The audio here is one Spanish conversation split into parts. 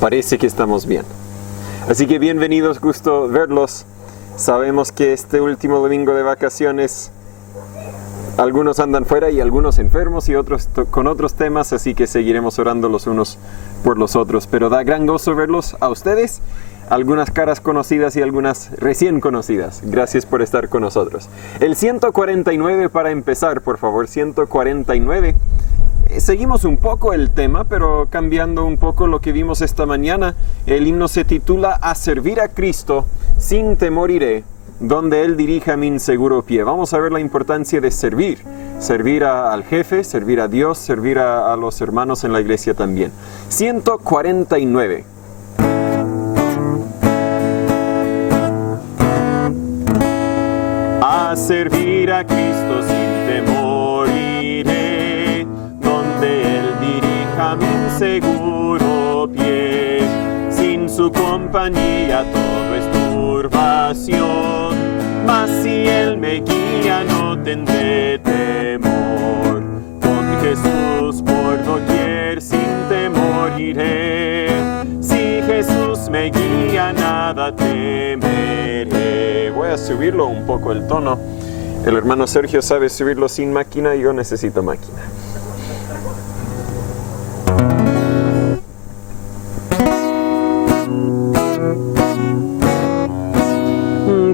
Parece que estamos bien. Así que bienvenidos, gusto verlos. Sabemos que este último domingo de vacaciones algunos andan fuera y algunos enfermos y otros con otros temas, así que seguiremos orando los unos por los otros. Pero da gran gozo verlos a ustedes, algunas caras conocidas y algunas recién conocidas. Gracias por estar con nosotros. El 149 para empezar, por favor, 149. Seguimos un poco el tema, pero cambiando un poco lo que vimos esta mañana. El himno se titula A servir a Cristo, sin temor iré, donde Él dirija mi inseguro pie. Vamos a ver la importancia de servir. Servir al jefe, servir a Dios, servir a los hermanos en la iglesia también. 149. A servir a Cristo sin temor iré, donde Él dirija mi inseguro pie. Sin su compañía todo es turbación, mas si Él me guía no tendré temor. Con Jesús por doquier sin temor iré. Si Jesús me guía nada temeré. Voy a subirlo un poco el tono. El hermano Sergio sabe subirlo sin máquina y yo necesito máquina.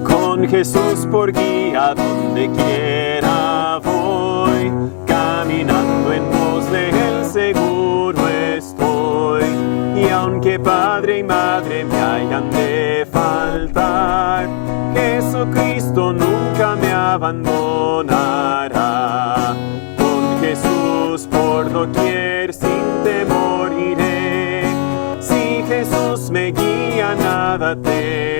Con Jesús por guía donde quiera voy, caminando en pos de Él seguro estoy. Y aunque padre y madre me hayan de faltar, Jesucristo nunca me abandonará. Con Jesús por doquier sin temor iré. Si Jesús me guía nada temeré.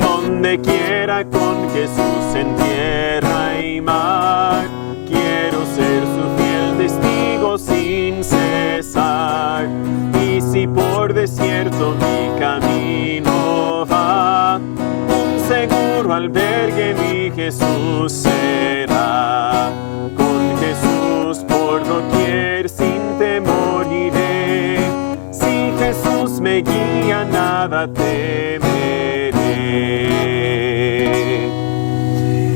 Donde quiera con Jesús en tierra y mar, quiero ser su fiel testigo sin cesar. Y si por desierto mi camino va, un seguro albergue mi Jesús será. Con Jesús por doquier sin temor iré. Si Jesús me guía nada temeré.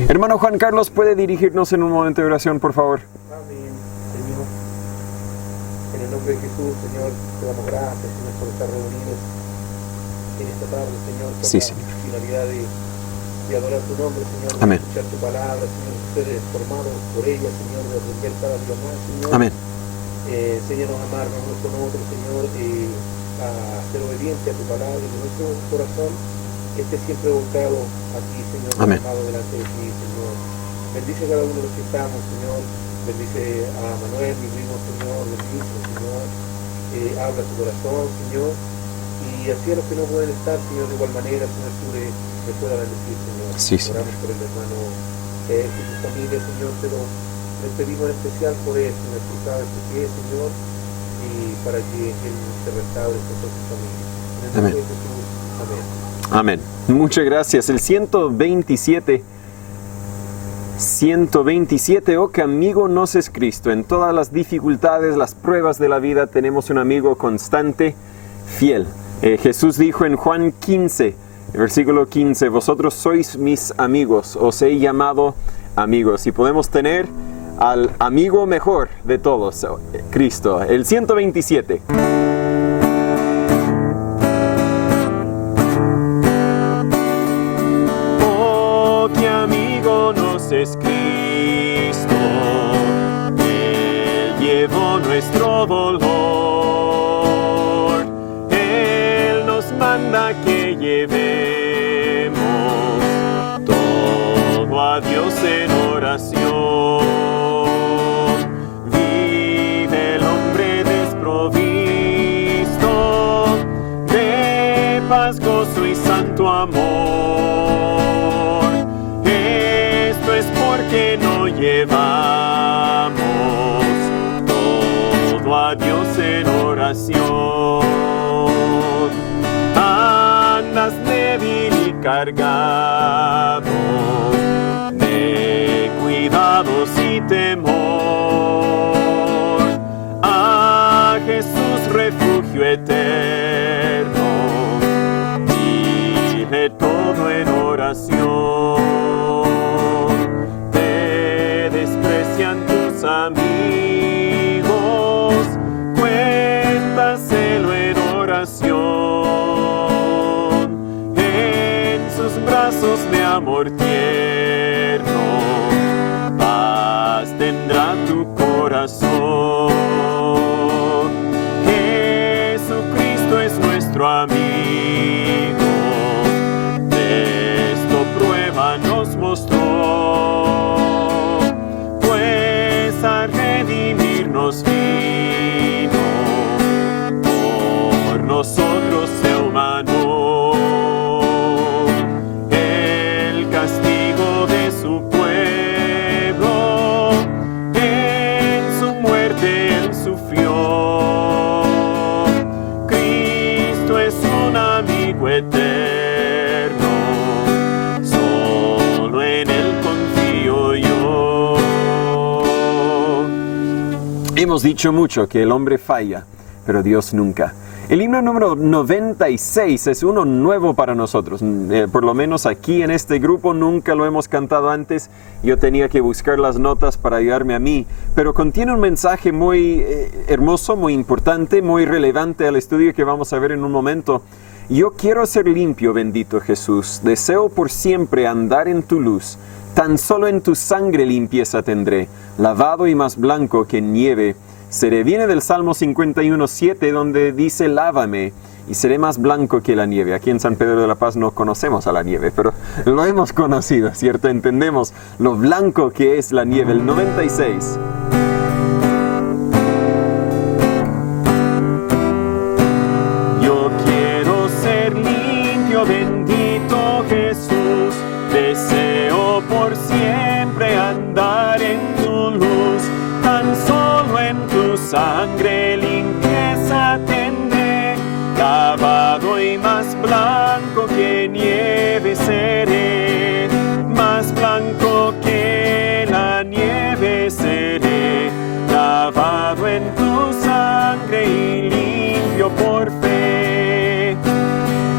Hermano Juan Carlos, ¿puede dirigirnos en un momento de oración, por favor? Amén, Señor. En el nombre de Jesús, Señor, te damos gracias, Señor, por estar reunidos en esta tarde, Señor, con Sí, la Señor. finalidad de adorar tu nombre, Señor, de Amén. escuchar tu palabra, Señor, ustedes formados por ella, Señor, de aprender cada día más, Señor. Amén. Enséñanos a amarnos unos con otros, Señor, a ser obedientes a tu palabra y que nuestro corazón esté siempre volcado a ti, Señor, Amén. colocado delante de ti, Señor. Bendice a cada uno de los que estamos, Señor. Bendice a Manuel, mi primo, Señor. Bendice, Señor. Habla tu corazón, Señor. Y así a los que no pueden estar, Señor, de igual manera, Señor, tú le puedas bendecir, Señor. Sí, Señor. Oramos por el hermano y su familia, Señor, pero le pedimos en especial por él, Señor, tú sabes por qué, Señor, y para que él se restaure con toda su familia. En el nombre de Jesús, amén. Amén. Muchas gracias. El 127. 127, oh que amigo nos es Cristo. En todas las dificultades, las pruebas de la vida, tenemos un amigo constante, fiel. Jesús dijo en Juan 15, versículo 15, vosotros sois mis amigos, os he llamado amigos. Y podemos tener al amigo mejor de todos, Cristo. El 127. Es Cristo, Él llevó nuestro dolor, Él nos manda que llevemos todo a Dios en oración. Vive el hombre desprovisto de paz, gozo y santo amor. Que no llevamos todo a Dios en oración. Andas débil y cargado de cuidados y temor. A Jesús refugio refugio eterno. Dile todo en oración. Te desprecian tus amigos, cuéntaselo en oración. En sus brazos de amor tierno, paz tendrá tu corazón. Jesucristo es nuestro amigo, de esto prueba nos mostró, pues a redimirnos vino, por nosotros se humanó. El castigo de su pueblo, en su muerte él sufrió. Cristo es un amigo eterno, solo en él confío yo. Hemos dicho mucho que el hombre falla, pero Dios nunca. El himno número 96 es uno nuevo para nosotros, por lo menos aquí en este grupo nunca lo hemos cantado antes. Yo tenía que buscar las notas para ayudarme a mí, pero contiene un mensaje muy hermoso, muy importante, muy relevante al estudio que vamos a ver en un momento. Yo quiero ser limpio, bendito Jesús, deseo por siempre andar en tu luz, tan solo en tu sangre limpieza tendré, lavado y más blanco que nieve. Seré, viene del Salmo 51:7, donde dice, lávame y seré más blanco que la nieve. Aquí en San Pedro de la Paz no conocemos a la nieve, pero lo hemos conocido, ¿cierto? Entendemos lo blanco que es la nieve. El 96. Yo quiero ser limpio, bendito Jesús, deseo por siempre andar en tu luz, tan solo en tu sangre limpieza tendré, lavado y más blanco que nieve seré, más blanco que la nieve seré, lavado en tu sangre y limpio por fe.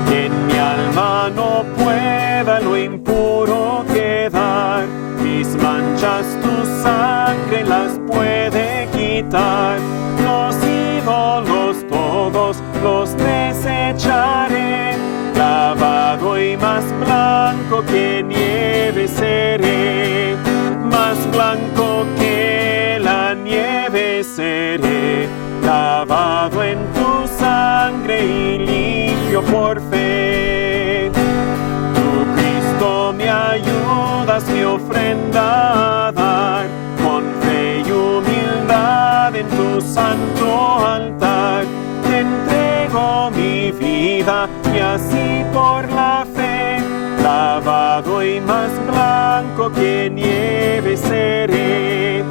Que en mi alma no pueda lo impuro quedar, mis manchas tu sangre las puede quitar. Los ídolos todos los desecharé, lavado y más blanco que nieve seré, más blanco que la nieve seré, lavado en tu sangre y limpio por fe. Tu Cristo me ayudas mi ofrenda a dar, con fe y humildad en tu santo altar. Te entrego mi vida y así por la fe, lavado y más blanco que nieve seré,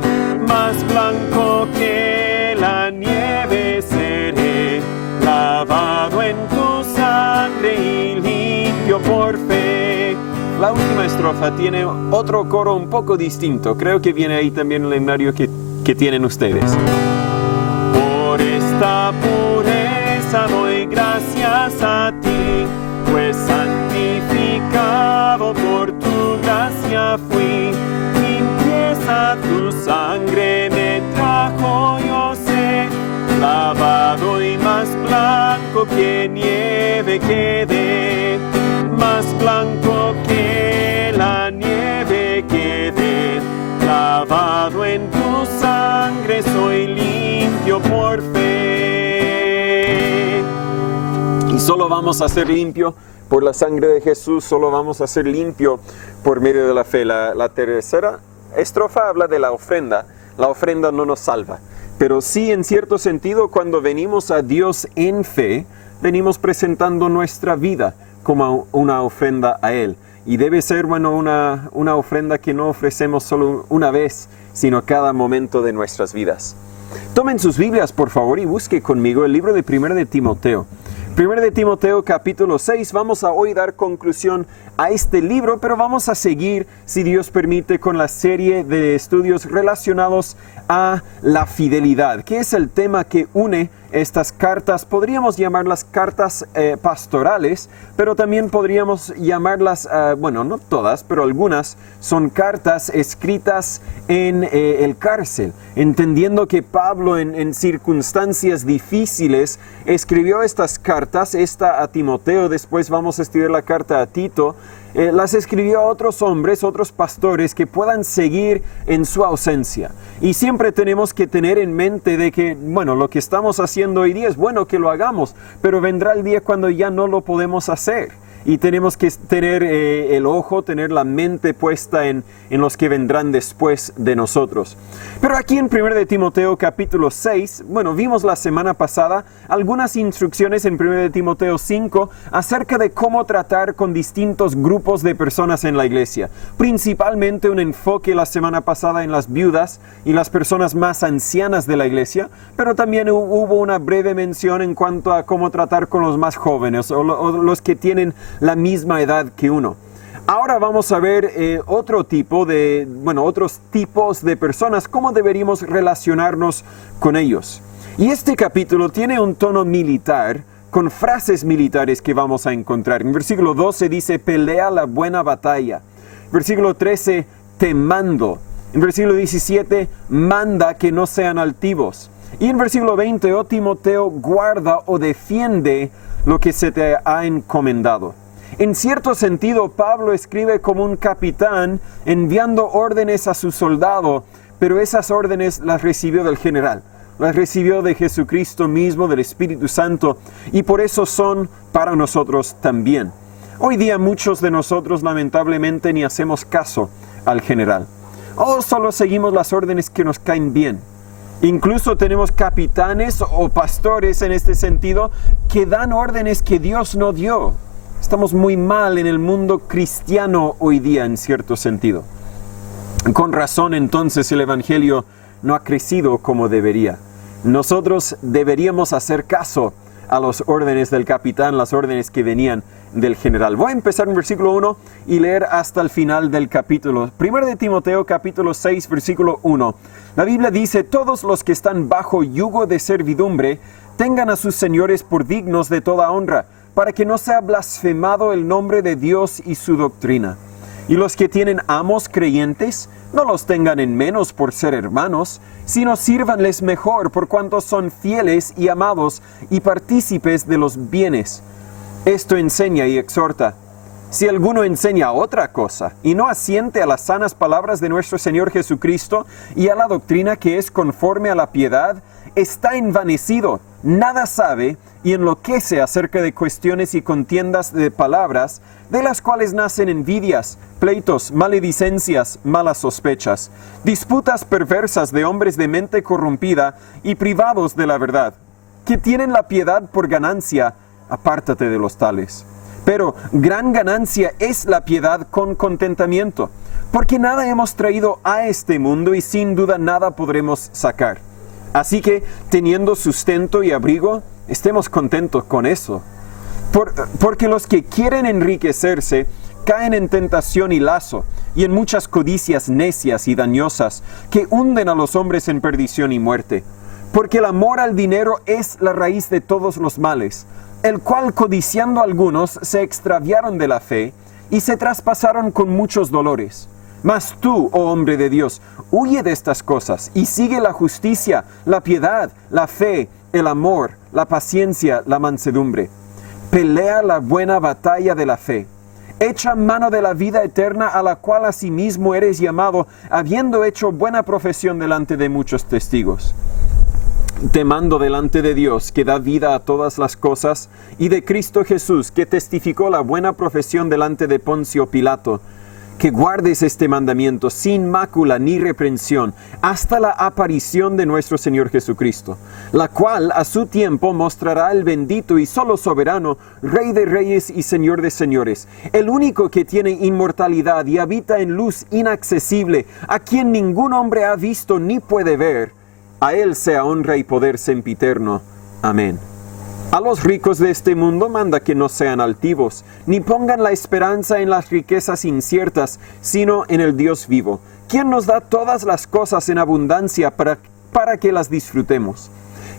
más blanco que la nieve seré, lavado en tu sangre y limpio por fe. La última estrofa tiene otro coro un poco distinto. Creo que viene ahí también el himnario que tienen ustedes. Por esta pureza doy gracias a ti, pues santificado por tu gracia fui. Limpieza tu sangre me trajo, yo sé, lavado y más blanco que nieve quedé, más blanco que la nieve quedé, lavado en tu sangre soy limpio por fe. Y solo vamos a ser limpio por la sangre de Jesús, solo vamos a ser limpio por medio de la fe. La tercera estrofa habla de la ofrenda. La ofrenda no nos salva, pero sí, en cierto sentido, cuando venimos a Dios en fe, venimos presentando nuestra vida como una ofrenda a Él. Y debe ser, una ofrenda que no ofrecemos solo una vez, sino cada momento de nuestras vidas. Tomen sus Biblias, por favor, y busque conmigo el libro de 1 de Timoteo. 1 de Timoteo capítulo 6, vamos a hoy dar conclusión a este libro, pero vamos a seguir, si Dios permite, con la serie de estudios relacionados a la fidelidad, que es el tema que une estas cartas. Podríamos llamarlas cartas pastorales, pero también podríamos llamarlas, bueno, no todas, pero algunas son cartas escritas en el cárcel, entendiendo que Pablo en circunstancias difíciles escribió estas cartas, esta a Timoteo, después vamos a estudiar la carta a Tito. Las escribió a otros hombres, otros pastores que puedan seguir en su ausencia. Y siempre tenemos que tener en mente de que, bueno, lo que estamos haciendo hoy día es bueno que lo hagamos, pero vendrá el día cuando ya no lo podemos hacer. Y tenemos que tener el ojo, tener la mente puesta en los que vendrán después de nosotros. Pero aquí en 1 de Timoteo capítulo 6, bueno, vimos la semana pasada algunas instrucciones en 1 de Timoteo 5 acerca de cómo tratar con distintos grupos de personas en la iglesia. Principalmente un enfoque la semana pasada en las viudas y las personas más ancianas de la iglesia, pero también hubo una breve mención en cuanto a cómo tratar con los más jóvenes o los que tienen la misma edad que uno. Ahora vamos a ver otros tipos de personas, cómo deberíamos relacionarnos con ellos. Y este capítulo tiene un tono militar, con frases militares que vamos a encontrar. En versículo 12 dice, pelea la buena batalla. Versículo 13, te mando. En versículo 17, manda que no sean altivos. Y en versículo 20, oh Timoteo, guarda o defiende lo que se te ha encomendado. En cierto sentido, Pablo escribe como un capitán enviando órdenes a su soldado, pero esas órdenes las recibió del general, las recibió de Jesucristo mismo, del Espíritu Santo, y por eso son para nosotros también. Hoy día muchos de nosotros lamentablemente ni hacemos caso al general, o solo seguimos las órdenes que nos caen bien. Incluso tenemos capitanes o pastores en este sentido que dan órdenes que Dios no dio. Estamos muy mal en el mundo cristiano hoy día en cierto sentido. Con razón entonces el Evangelio no ha crecido como debería. Nosotros deberíamos hacer caso a las órdenes del capitán, las órdenes que venían del general. Voy a empezar en versículo 1 y leer hasta el final del capítulo. 1 de Timoteo capítulo 6 versículo 1. La Biblia dice, todos los que están bajo yugo de servidumbre tengan a sus señores por dignos de toda honra, para que no sea blasfemado el nombre de Dios y su doctrina. Y los que tienen amos creyentes, no los tengan en menos por ser hermanos, sino sírvanles mejor por cuanto son fieles y amados y partícipes de los bienes. Esto enseña y exhorta. Si alguno enseña otra cosa y no asiente a las sanas palabras de nuestro Señor Jesucristo y a la doctrina que es conforme a la piedad, está envanecido, nada sabe y enloquece acerca de cuestiones y contiendas de palabras, de las cuales nacen envidias, pleitos, maledicencias, malas sospechas, disputas perversas de hombres de mente corrompida y privados de la verdad, que tienen la piedad por ganancia. Apártate de los tales. Pero gran ganancia es la piedad con contentamiento, porque nada hemos traído a este mundo y sin duda nada podremos sacar. Así que, teniendo sustento y abrigo, estemos contentos con eso. Porque los que quieren enriquecerse caen en tentación y lazo, y en muchas codicias necias y dañosas, que hunden a los hombres en perdición y muerte. Porque el amor al dinero es la raíz de todos los males, el cual codiciando algunos se extraviaron de la fe, y se traspasaron con muchos dolores. Mas tú, oh hombre de Dios, huye de estas cosas y sigue la justicia, la piedad, la fe, el amor, la paciencia, la mansedumbre. Pelea la buena batalla de la fe. Echa mano de la vida eterna a la cual asimismo eres llamado, habiendo hecho buena profesión delante de muchos testigos. Te mando delante de Dios, que da vida a todas las cosas, y de Cristo Jesús, que testificó la buena profesión delante de Poncio Pilato, que guardes este mandamiento sin mácula ni reprensión hasta la aparición de nuestro Señor Jesucristo, la cual a su tiempo mostrará el bendito y solo soberano, Rey de reyes y Señor de señores, el único que tiene inmortalidad y habita en luz inaccesible, a quien ningún hombre ha visto ni puede ver. A Él sea honra y poder sempiterno. Amén. A los ricos de este mundo manda que no sean altivos, ni pongan la esperanza en las riquezas inciertas, sino en el Dios vivo, quien nos da todas las cosas en abundancia para que las disfrutemos.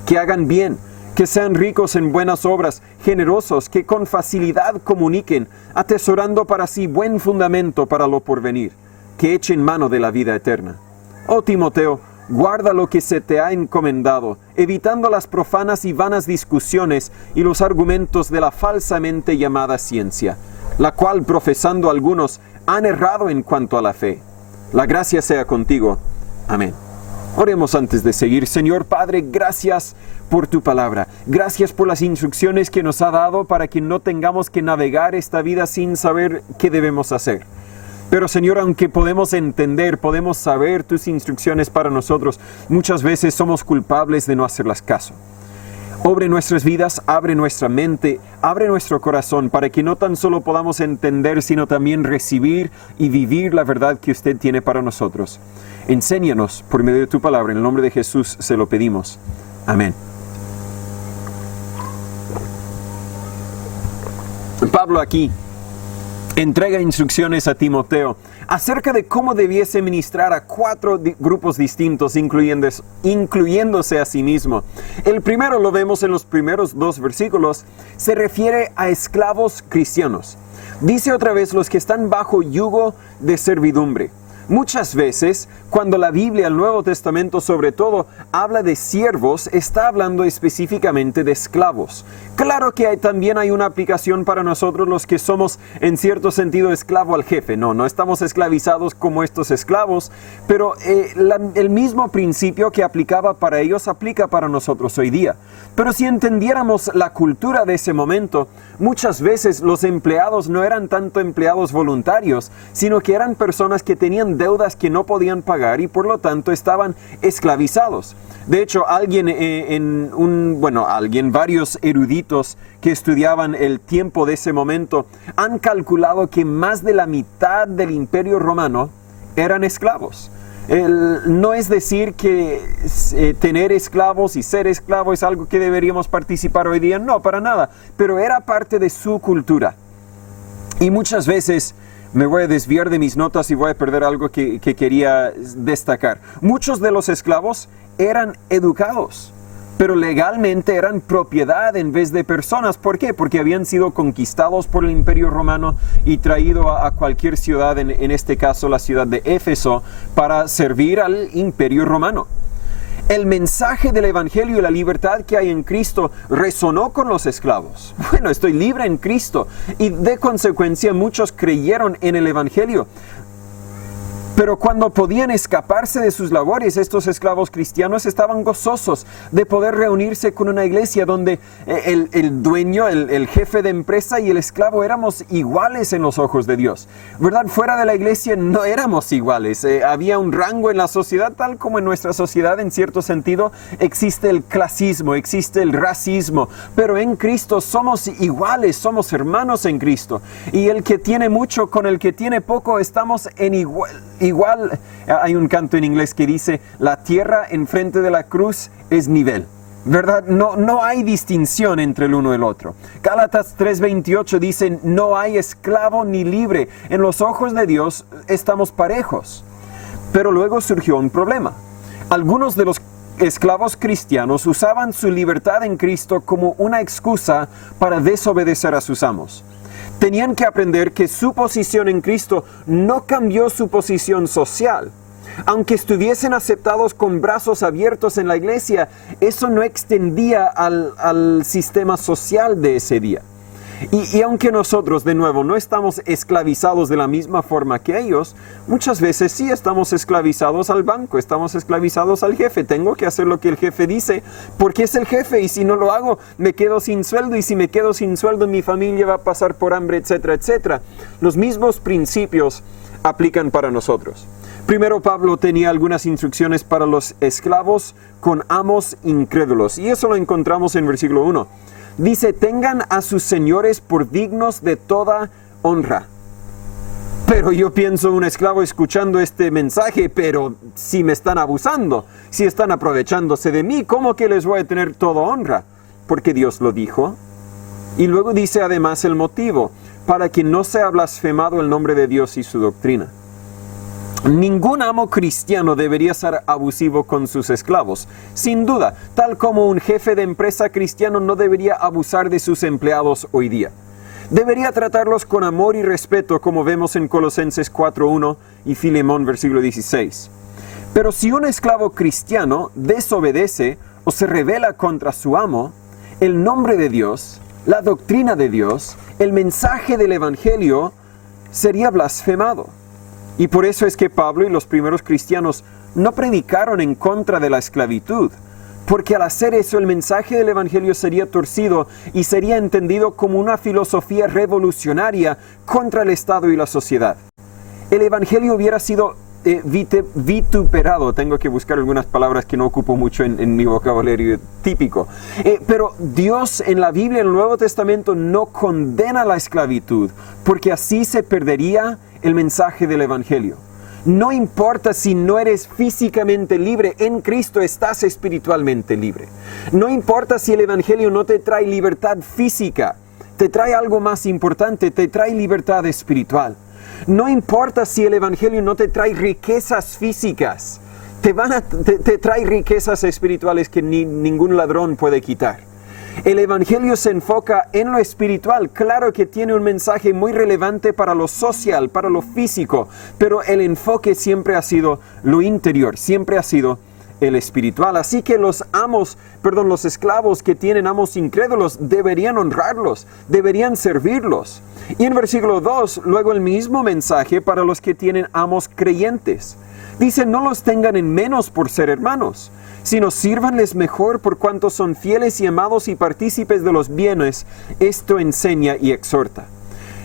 Que hagan bien, que sean ricos en buenas obras, generosos, que con facilidad comuniquen, atesorando para sí buen fundamento para lo porvenir, que echen mano de la vida eterna. Oh Timoteo, guarda lo que se te ha encomendado, evitando las profanas y vanas discusiones y los argumentos de la falsamente llamada ciencia, la cual, profesando algunos, han errado en cuanto a la fe. La gracia sea contigo. Amén. Oremos antes de seguir. Señor Padre, gracias por tu palabra. Gracias por las instrucciones que nos ha dado para que no tengamos que navegar esta vida sin saber qué debemos hacer. Pero Señor, aunque podemos entender, podemos saber tus instrucciones para nosotros, muchas veces somos culpables de no hacerlas caso. Obre nuestras vidas, abre nuestra mente, abre nuestro corazón para que no tan solo podamos entender, sino también recibir y vivir la verdad que usted tiene para nosotros. Enséñanos por medio de tu palabra, en el nombre de Jesús se lo pedimos. Amén. Pablo aquí entrega instrucciones a Timoteo acerca de cómo debiese ministrar a 4 grupos distintos, incluyéndose a sí mismo. El primero, lo vemos en los primeros 2 versículos, se refiere a esclavos cristianos. Dice otra vez, los que están bajo yugo de servidumbre. Muchas veces, cuando la Biblia, el Nuevo Testamento sobre todo, habla de siervos, está hablando específicamente de esclavos. Claro que también hay una aplicación para nosotros los que somos en cierto sentido esclavo al jefe. No estamos esclavizados como estos esclavos, pero el mismo principio que aplicaba para ellos aplica para nosotros hoy día. Pero si entendiéramos la cultura de ese momento, muchas veces los empleados no eran tanto empleados voluntarios, sino que eran personas que tenían deudas que no podían pagar y por lo tanto estaban esclavizados. De hecho, varios eruditos que estudiaban el tiempo de ese momento han calculado que más de la mitad del Imperio Romano eran esclavos. No es decir que tener esclavos y ser esclavo es algo que deberíamos participar hoy día, no, para nada, pero era parte de su cultura. Y muchas veces me voy a desviar de mis notas y voy a perder algo que quería destacar. Muchos de los esclavos eran educados, pero legalmente eran propiedad en vez de personas. ¿Por qué? Porque habían sido conquistados por el Imperio Romano y traído a cualquier ciudad, en este caso la ciudad de Éfeso, para servir al Imperio Romano. El mensaje del Evangelio y la libertad que hay en Cristo resonó con los esclavos. Bueno, estoy libre en Cristo, y de consecuencia muchos creyeron en el Evangelio. Pero cuando podían escaparse de sus labores, estos esclavos cristianos estaban gozosos de poder reunirse con una iglesia donde el dueño, el jefe de empresa y el esclavo éramos iguales en los ojos de Dios. ¿Verdad? Fuera de la iglesia no éramos iguales. Había un rango en la sociedad, tal como en nuestra sociedad en cierto sentido existe el clasismo, existe el racismo. Pero en Cristo somos iguales, somos hermanos en Cristo. Y el que tiene mucho con el que tiene poco estamos en igual. Hay un canto en inglés que dice, la tierra enfrente de la cruz es nivel. ¿Verdad? No hay distinción entre el uno y el otro. Gálatas 3:28 dice, no hay esclavo ni libre. En los ojos de Dios estamos parejos. Pero luego surgió un problema. Algunos de los esclavos cristianos usaban su libertad en Cristo como una excusa para desobedecer a sus amos. Tenían que aprender que su posición en Cristo no cambió su posición social. Aunque estuviesen aceptados con brazos abiertos en la iglesia, eso no extendía al sistema social de ese día. Y aunque nosotros, de nuevo, no estamos esclavizados de la misma forma que ellos, muchas veces sí estamos esclavizados al banco, estamos esclavizados al jefe. Tengo que hacer lo que el jefe dice porque es el jefe, y si no lo hago me quedo sin sueldo, y si me quedo sin sueldo mi familia va a pasar por hambre, etcétera, etcétera. Los mismos principios aplican para nosotros. Primero, Pablo tenía algunas instrucciones para los esclavos con amos incrédulos, y eso lo encontramos en versículo 1. Dice, tengan a sus señores por dignos de toda honra. Pero yo pienso, un esclavo escuchando este mensaje, pero si me están abusando, si están aprovechándose de mí, ¿cómo que les voy a tener toda honra? porque Dios lo dijo. Y luego dice además el motivo, para que no sea blasfemado el nombre de Dios y su doctrina. Ningún amo cristiano debería ser abusivo con sus esclavos, sin duda, tal como un jefe de empresa cristiano no debería abusar de sus empleados hoy día. Debería tratarlos con amor y respeto, como vemos en Colosenses 4:1 y Filemón versículo 16. Pero si un esclavo cristiano desobedece o se rebela contra su amo, el nombre de Dios, la doctrina de Dios, el mensaje del Evangelio sería blasfemado. Y por eso es que Pablo y los primeros cristianos no predicaron en contra de la esclavitud, porque al hacer eso el mensaje del Evangelio sería torcido y sería entendido como una filosofía revolucionaria contra el Estado y la sociedad. El Evangelio hubiera sido vituperado, tengo que buscar algunas palabras que no ocupo mucho en mi vocabulario típico, pero Dios en la Biblia, en el Nuevo Testamento, no condena la esclavitud, porque así se perdería el mensaje del Evangelio. No importa si no eres físicamente libre, en Cristo estás espiritualmente libre. No importa si el Evangelio no te trae libertad física, te trae algo más importante, te trae libertad espiritual. No importa si el Evangelio no te trae riquezas físicas, te trae riquezas espirituales que ningún ladrón puede quitar. El Evangelio se enfoca en lo espiritual, claro que tiene un mensaje muy relevante para lo social, para lo físico, pero el enfoque siempre ha sido lo interior, siempre ha sido el espiritual. Así que los esclavos que tienen amos incrédulos deberían honrarlos, deberían servirlos. Y en versículo 2, luego el mismo mensaje para los que tienen amos creyentes. Dice, no los tengan en menos por ser hermanos, sino sírvanles mejor por cuanto son fieles y amados y partícipes de los bienes. Esto enseña y exhorta.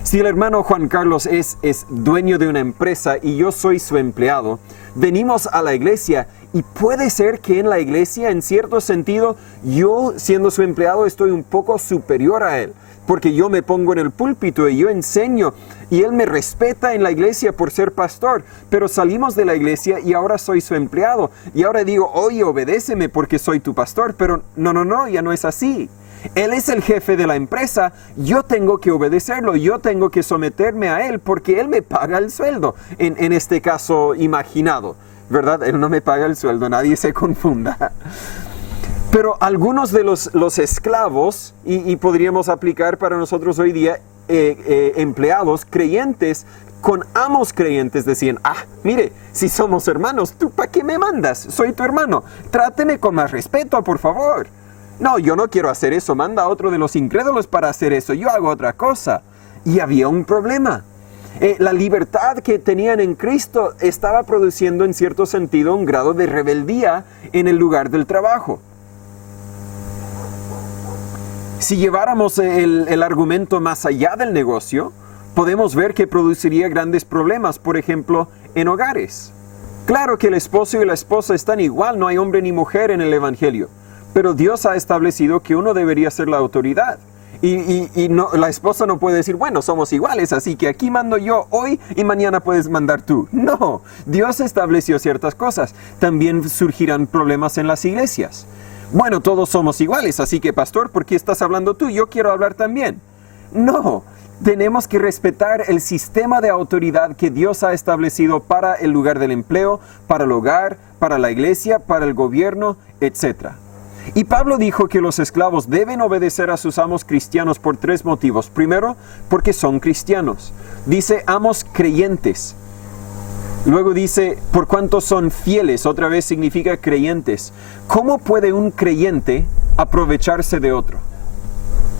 Si el hermano Juan Carlos es dueño de una empresa y yo soy su empleado, venimos a la iglesia y puede ser que en la iglesia, en cierto sentido, yo siendo su empleado estoy un poco superior a él, porque yo me pongo en el púlpito y yo enseño y él me respeta en la iglesia por ser pastor, pero salimos de la iglesia y ahora soy su empleado y ahora digo, oye, obedéceme porque soy tu pastor, pero no, ya no es así. Él es el jefe de la empresa, yo tengo que obedecerlo, yo tengo que someterme a él porque él me paga el sueldo, en este caso imaginado, ¿verdad? Él no me paga el sueldo, nadie se confunda. Pero algunos de los esclavos, y podríamos aplicar para nosotros hoy día, empleados creyentes, con amos creyentes decían, mire, si somos hermanos, ¿tú para qué me mandas? Soy tu hermano, tráteme con más respeto, por favor. No, yo no quiero hacer eso, manda a otro de los incrédulos para hacer eso, yo hago otra cosa. Y había un problema. La libertad que tenían en Cristo estaba produciendo en cierto sentido un grado de rebeldía en el lugar del trabajo. Si lleváramos el argumento más allá del negocio, podemos ver que produciría grandes problemas, por ejemplo, en hogares. Claro que el esposo y la esposa están igual, no hay hombre ni mujer en el Evangelio, pero Dios ha establecido que uno debería ser la autoridad. Y no, la esposa no puede decir, bueno, somos iguales, así que aquí mando yo hoy y mañana puedes mandar tú. No, Dios estableció ciertas cosas. También surgirán problemas en las iglesias. Bueno, todos somos iguales, así que pastor, ¿por qué estás hablando tú? Yo quiero hablar también. No, tenemos que respetar el sistema de autoridad que Dios ha establecido para el lugar del empleo, para el hogar, para la iglesia, para el gobierno, etc. Y Pablo dijo que los esclavos deben obedecer a sus amos cristianos por 3 motivos. Primero, porque son cristianos. Dice amos creyentes. Luego dice, por cuanto son fieles, otra vez significa creyentes. ¿Cómo puede un creyente aprovecharse de otro?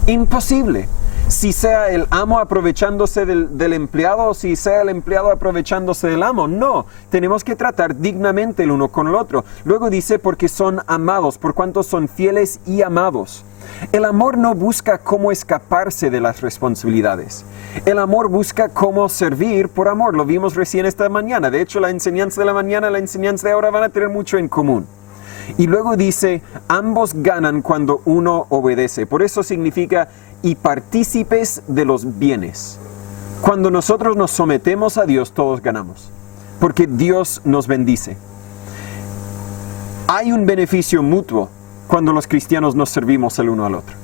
Imposible. Si sea el amo aprovechándose del empleado o si sea el empleado aprovechándose del amo. No, tenemos que tratar dignamente el uno con el otro. Luego dice, porque son amados, por cuanto son fieles y amados. El amor no busca cómo escaparse de las responsabilidades. El amor busca cómo servir por amor. Lo vimos recién esta mañana. De hecho, la enseñanza de la mañana y la enseñanza de ahora van a tener mucho en común. Y luego dice, ambos ganan cuando uno obedece. Por eso significa, y partícipes de los bienes. Cuando nosotros nos sometemos a Dios, todos ganamos. Porque Dios nos bendice. Hay un beneficio mutuo cuando los cristianos nos servimos el uno al otro.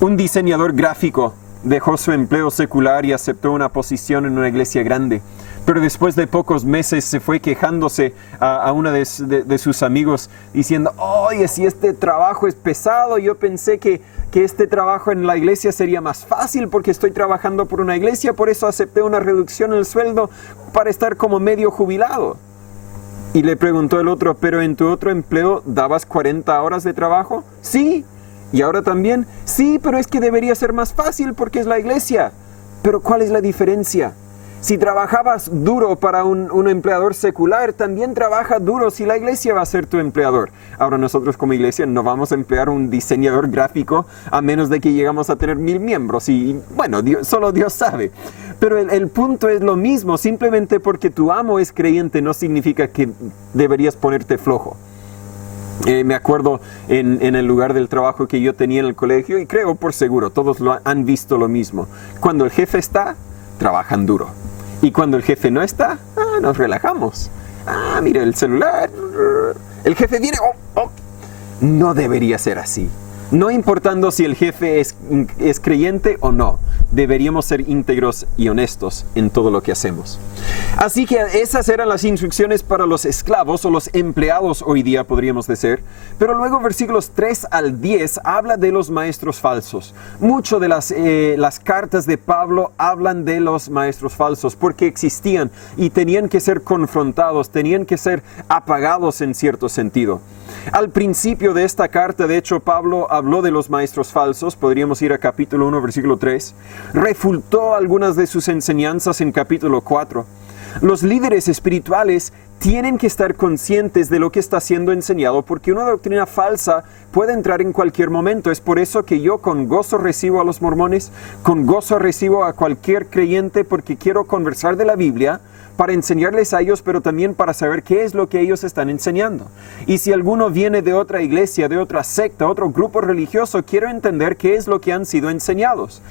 Un diseñador gráfico dejó su empleo secular y aceptó una posición en una iglesia grande. Pero después de pocos meses se fue quejándose a uno de sus amigos diciendo: oye, si este trabajo es pesado, yo pensé que este trabajo en la iglesia sería más fácil porque estoy trabajando por una iglesia, por eso acepté una reducción en el sueldo para estar como medio jubilado. Y le preguntó el otro: ¿pero en tu otro empleo dabas 40 horas de trabajo? Sí. ¿Y ahora también? Sí, pero es que debería ser más fácil porque es la iglesia. ¿Pero cuál es la diferencia? Si trabajabas duro para un empleador secular, también trabaja duro si la iglesia va a ser tu empleador. Ahora nosotros como iglesia no vamos a emplear un diseñador gráfico a menos de que llegamos a tener 1000 miembros. Y bueno, solo Dios sabe. Pero el punto es lo mismo. Simplemente porque tu amo es creyente no significa que deberías ponerte flojo. Me acuerdo en el lugar del trabajo que yo tenía en el colegio, y creo por seguro, todos han visto lo mismo. Cuando el jefe está, trabajan duro. Y cuando el jefe no está, nos relajamos. Mira el celular. El jefe viene. No debería ser así. No importando si el jefe es creyente o no, deberíamos ser íntegros y honestos en todo lo que hacemos. Así que esas eran las instrucciones para los esclavos o los empleados hoy día, podríamos decir. Pero luego versículos 3 al 10 habla de los maestros falsos. Mucho de las cartas de Pablo hablan de los maestros falsos porque existían y tenían que ser confrontados, tenían que ser apagados en cierto sentido. Al principio de esta carta, de hecho, Pablo habló de los maestros falsos. Podríamos ir a capítulo 1, versículo 3. Refutó algunas de sus enseñanzas en capítulo 4. Los líderes espirituales tienen que estar conscientes de lo que está siendo enseñado porque una doctrina falsa puede entrar en cualquier momento. Es por eso que yo con gozo recibo a los mormones, con gozo recibo a cualquier creyente porque quiero conversar de la Biblia para enseñarles a ellos, pero también para saber qué es lo que ellos están enseñando. Y si alguno viene de otra iglesia, de otra secta, otro grupo religioso, quiero entender qué es lo que han sido enseñados.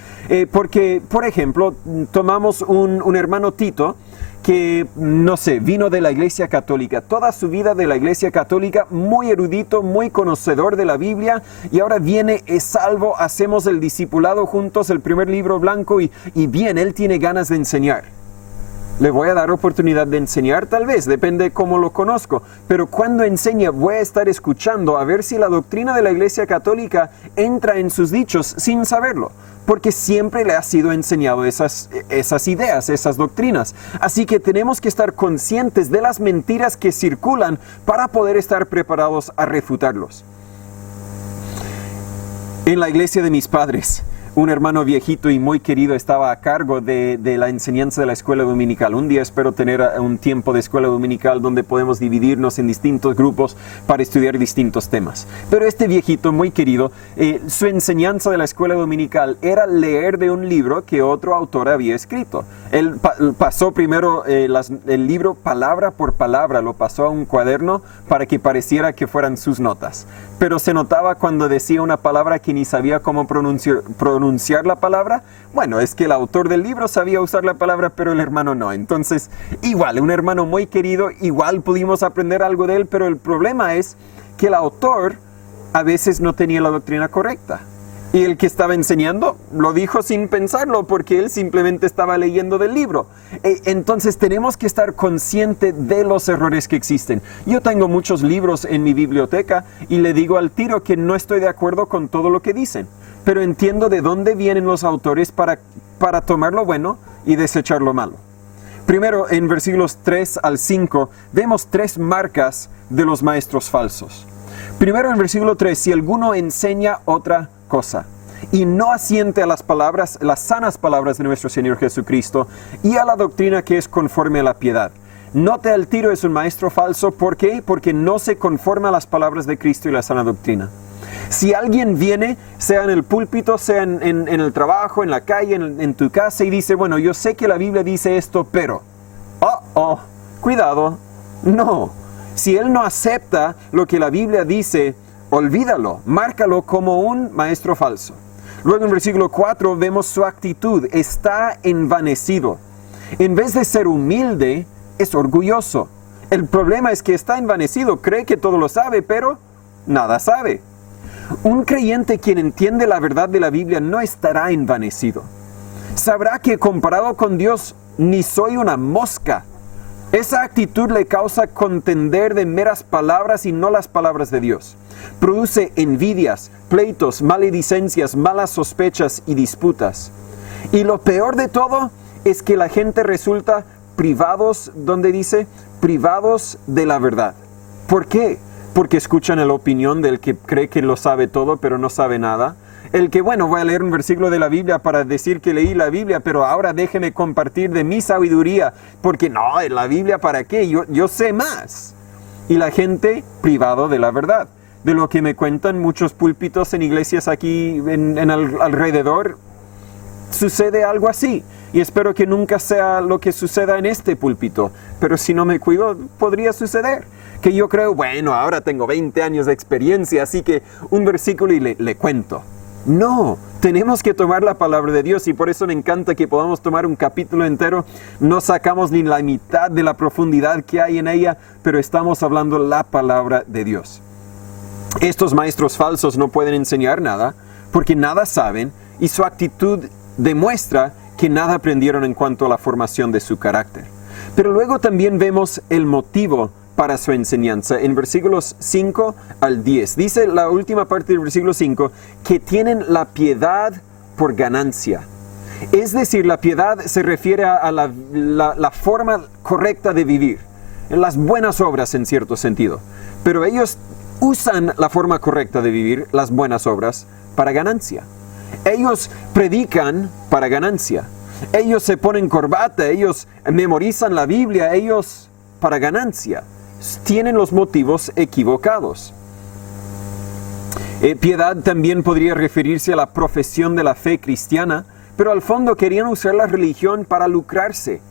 Porque, por ejemplo, tomamos un hermano Tito, que, no sé, vino de la iglesia católica, toda su vida de la iglesia católica, muy erudito, muy conocedor de la Biblia, y ahora viene, es salvo, hacemos el discipulado juntos, el primer libro blanco, y bien, él tiene ganas de enseñar. ¿Le voy a dar oportunidad de enseñar? Tal vez, depende de cómo lo conozco. Pero cuando enseña, voy a estar escuchando a ver si la doctrina de la Iglesia Católica entra en sus dichos sin saberlo. Porque siempre le ha sido enseñado esas ideas, esas doctrinas. Así que tenemos que estar conscientes de las mentiras que circulan para poder estar preparados a refutarlos. En la iglesia de mis padres, un hermano viejito y muy querido estaba a cargo de la enseñanza de la escuela dominical. Un día espero tener un tiempo de escuela dominical donde podemos dividirnos en distintos grupos para estudiar distintos temas. Pero este viejito muy querido, su enseñanza de la escuela dominical era leer de un libro que otro autor había escrito. Él pasó primero el libro palabra por palabra, lo pasó a un cuaderno para que pareciera que fueran sus notas. Pero se notaba cuando decía una palabra que ni sabía cómo pronunciar la palabra. Bueno, es que el autor del libro sabía usar la palabra, pero el hermano no. Entonces, igual, un hermano muy querido, igual pudimos aprender algo de él, pero el problema es que el autor a veces no tenía la doctrina correcta. Y el que estaba enseñando lo dijo sin pensarlo porque él simplemente estaba leyendo del libro. Entonces tenemos que estar conscientes de los errores que existen. Yo tengo muchos libros en mi biblioteca y le digo al tiro que no estoy de acuerdo con todo lo que dicen. Pero entiendo de dónde vienen los autores para tomar lo bueno y desechar lo malo. Primero, en versículos 3 al 5, vemos 3 marcas de los maestros falsos. Primero, en versículo 3, si alguno enseña otra cosa y no asiente a las palabras, las sanas palabras de nuestro Señor Jesucristo y a la doctrina que es conforme a la piedad. Note al tiro, es un maestro falso. ¿Por qué? Porque no se conforma a las palabras de Cristo y la sana doctrina. Si alguien viene, sea en el púlpito, sea en el trabajo, en la calle, en tu casa, y dice, bueno, yo sé que la Biblia dice esto, pero, cuidado, no. Si él no acepta lo que la Biblia dice, olvídalo, márcalo como un maestro falso. Luego en versículo 4 vemos su actitud, está envanecido. En vez de ser humilde, es orgulloso. El problema es que está envanecido, cree que todo lo sabe, pero nada sabe. Un creyente quien entiende la verdad de la Biblia no estará envanecido. Sabrá que comparado con Dios, ni soy una mosca. Esa actitud le causa contender de meras palabras y no las palabras de Dios. Produce envidias, pleitos, maledicencias, malas sospechas y disputas. Y lo peor de todo es que la gente resulta privados, donde dice, privados de la verdad. ¿Por qué? Porque escuchan la opinión del que cree que lo sabe todo, pero no sabe nada. El que, bueno, voy a leer un versículo de la Biblia para decir que leí la Biblia, pero ahora déjeme compartir de mi sabiduría, porque no, la Biblia ¿para qué? Yo sé más. Y la gente privado de la verdad. De lo que me cuentan muchos púlpitos en iglesias aquí alrededor, sucede algo así. Y espero que nunca sea lo que suceda en este púlpito, pero si no me cuido, podría suceder. Que yo creo, bueno, ahora tengo 20 años de experiencia, así que un versículo y le cuento. No, tenemos que tomar la palabra de Dios y por eso me encanta que podamos tomar un capítulo entero. No sacamos ni la mitad de la profundidad que hay en ella, pero estamos hablando la palabra de Dios. Estos maestros falsos no pueden enseñar nada porque nada saben y su actitud demuestra que nada aprendieron en cuanto a la formación de su carácter. Pero luego también vemos el motivo para su enseñanza en versículos 5 al 10. Dice la última parte del versículo 5 que tienen la piedad por ganancia. Es decir, la piedad se refiere a la forma correcta de vivir, en las buenas obras en cierto sentido. Pero ellos usan la forma correcta de vivir, las buenas obras, para ganancia. Ellos predican para ganancia. Ellos se ponen corbata, ellos memorizan la Biblia, ellos para ganancia. Tienen los motivos equivocados. Piedad también podría referirse a la profesión de la fe cristiana, pero al fondo querían usar la religión para lucrarse.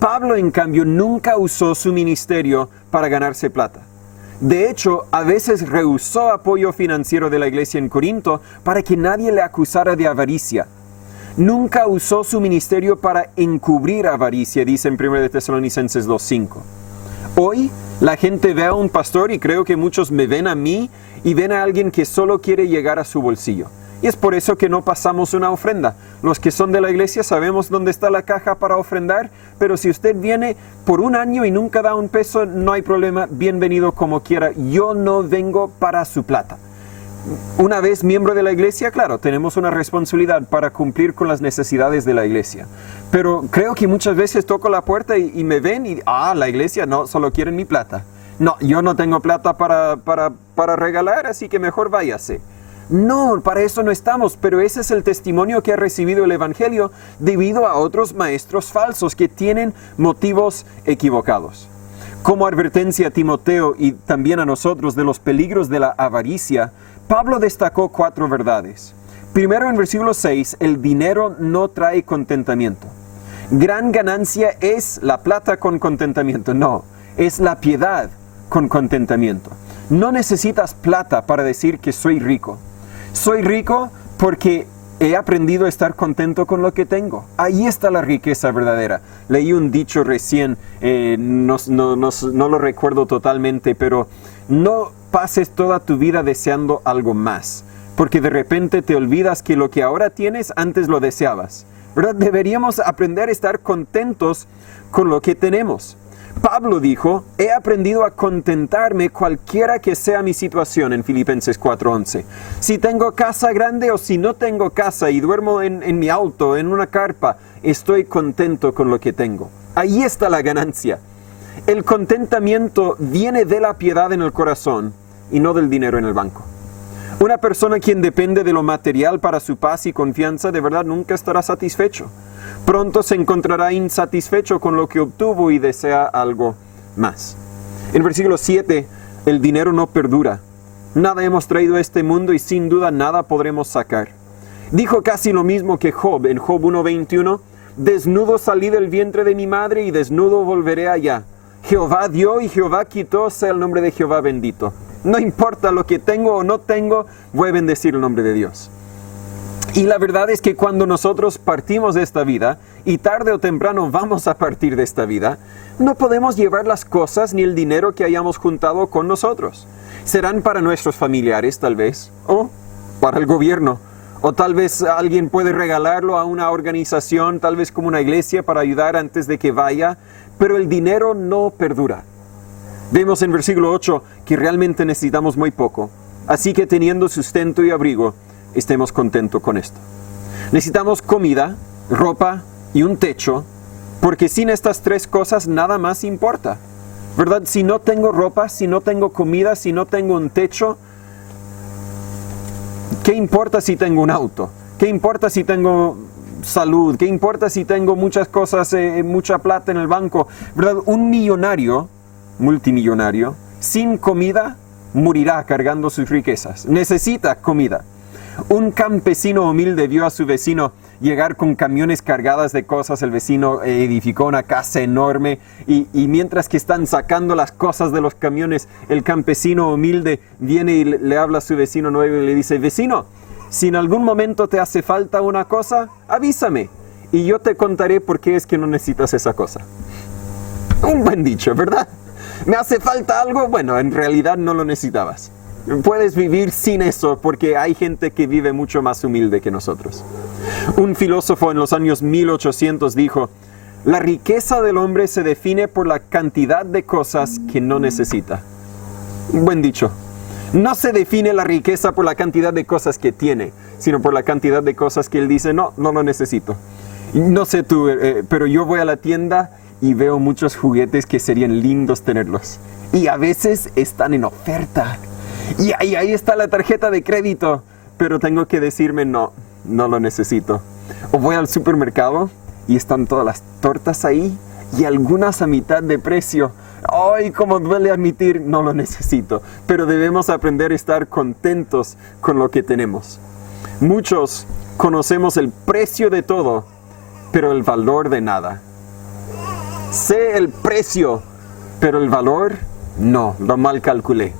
Pablo, en cambio, nunca usó su ministerio para ganarse plata. De hecho, a veces rehusó apoyo financiero de la iglesia en Corinto para que nadie le acusara de avaricia. Nunca usó su ministerio para encubrir avaricia, dice en 1 Tesalonicenses 2:5. Hoy la gente ve a un pastor y creo que muchos me ven a mí y ven a alguien que solo quiere llegar a su bolsillo. Y es por eso que no pasamos una ofrenda. Los que son de la iglesia sabemos dónde está la caja para ofrendar, pero si usted viene por un año y nunca da un peso, no hay problema, bienvenido como quiera. Yo no vengo para su plata. Una vez miembro de la iglesia, claro, tenemos una responsabilidad para cumplir con las necesidades de la iglesia. Pero creo que muchas veces toco la puerta y me ven y, la iglesia no, solo quieren mi plata. No, yo no tengo plata para regalar, así que mejor váyase. No, para eso no estamos, pero ese es el testimonio que ha recibido el Evangelio debido a otros maestros falsos que tienen motivos equivocados. Como advertencia a Timoteo y también a nosotros de los peligros de la avaricia, Pablo destacó 4 verdades. Primero, en versículo 6, el dinero no trae contentamiento. Gran ganancia es la plata con contentamiento. No, es la piedad con contentamiento. No necesitas plata para decir que soy rico. Soy rico porque he aprendido a estar contento con lo que tengo. Ahí está la riqueza verdadera. Leí un dicho recién, no lo recuerdo totalmente, pero no pases toda tu vida deseando algo más, porque de repente te olvidas que lo que ahora tienes antes lo deseabas, ¿verdad? Deberíamos aprender a estar contentos con lo que tenemos. Pablo dijo, he aprendido a contentarme cualquiera que sea mi situación en Filipenses 4:11. Si tengo casa grande o si no tengo casa y duermo en mi auto, en una carpa, estoy contento con lo que tengo. Ahí está la ganancia. El contentamiento viene de la piedad en el corazón y no del dinero en el banco. Una persona quien depende de lo material para su paz y confianza de verdad nunca estará satisfecho. Pronto se encontrará insatisfecho con lo que obtuvo y desea algo más. En versículo 7, el dinero no perdura. Nada hemos traído a este mundo y sin duda nada podremos sacar. Dijo casi lo mismo que Job en Job 1:21. Desnudo salí del vientre de mi madre y desnudo volveré allá. Jehová dio y Jehová quitó, sea el nombre de Jehová bendito. No importa lo que tengo o no tengo, voy a bendecir el nombre de Dios. Y la verdad es que cuando nosotros partimos de esta vida, y tarde o temprano vamos a partir de esta vida, no podemos llevar las cosas ni el dinero que hayamos juntado con nosotros. Serán para nuestros familiares tal vez, o para el gobierno, o tal vez alguien puede regalarlo a una organización, tal vez como una iglesia para ayudar antes de que vaya, pero el dinero no perdura. Vemos en versículo 8 que realmente necesitamos muy poco, así que teniendo sustento y abrigo, estemos contentos con esto. Necesitamos comida, ropa y un techo, porque sin estas tres cosas nada más importa, ¿verdad? Si no tengo ropa, si no tengo comida, si no tengo un techo, ¿qué importa si tengo un auto? ¿Qué importa si tengo salud? ¿Qué importa si tengo muchas cosas, mucha plata en el banco? ¿Verdad? Un millonario, multimillonario, sin comida, morirá cargando sus riquezas. Necesita comida. Un campesino humilde vio a su vecino llegar con camiones cargadas de cosas. El vecino edificó una casa enorme y mientras que están sacando las cosas de los camiones, el campesino humilde viene y le habla a su vecino nuevo y le dice: vecino, si en algún momento te hace falta una cosa, avísame y yo te contaré por qué es que no necesitas esa cosa. Un buen dicho, ¿verdad? ¿Me hace falta algo? Bueno, en realidad no lo necesitabas. Puedes vivir sin eso porque hay gente que vive mucho más humilde que nosotros. Un filósofo en los años 1800 dijo: la riqueza del hombre se define por la cantidad de cosas que no necesita. Buen dicho. No se define la riqueza por la cantidad de cosas que tiene, sino por la cantidad de cosas que él dice: no lo necesito. No sé tú, pero yo voy a la tienda y veo muchos juguetes que serían lindos tenerlos. Y a veces están en oferta. Y ahí está la tarjeta de crédito, pero tengo que decirme no lo necesito. O voy al supermercado y están todas las tortas ahí y algunas a mitad de precio. ¡Ay, cómo duele admitir! No lo necesito. Pero debemos aprender a estar contentos con lo que tenemos. Muchos conocemos el precio de todo, pero el valor de nada. Sé el precio, pero el valor no, lo mal calculé.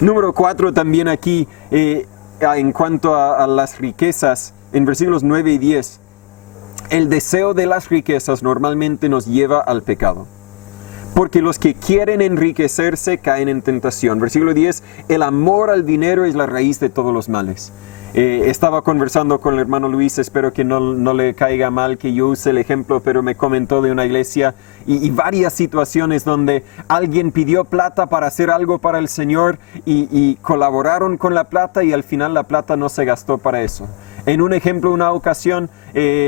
Número 4 también aquí, en cuanto a las riquezas, en versículos 9 y 10, el deseo de las riquezas normalmente nos lleva al pecado. Porque los que quieren enriquecerse caen en tentación. Versículo 10, el amor al dinero es la raíz de todos los males. Estaba conversando con el hermano Luis, espero que no le caiga mal que yo use el ejemplo, pero me comentó de una iglesia y varias situaciones donde alguien pidió plata para hacer algo para el Señor y colaboraron con la plata y al final la plata no se gastó para eso. En un ejemplo, una ocasión,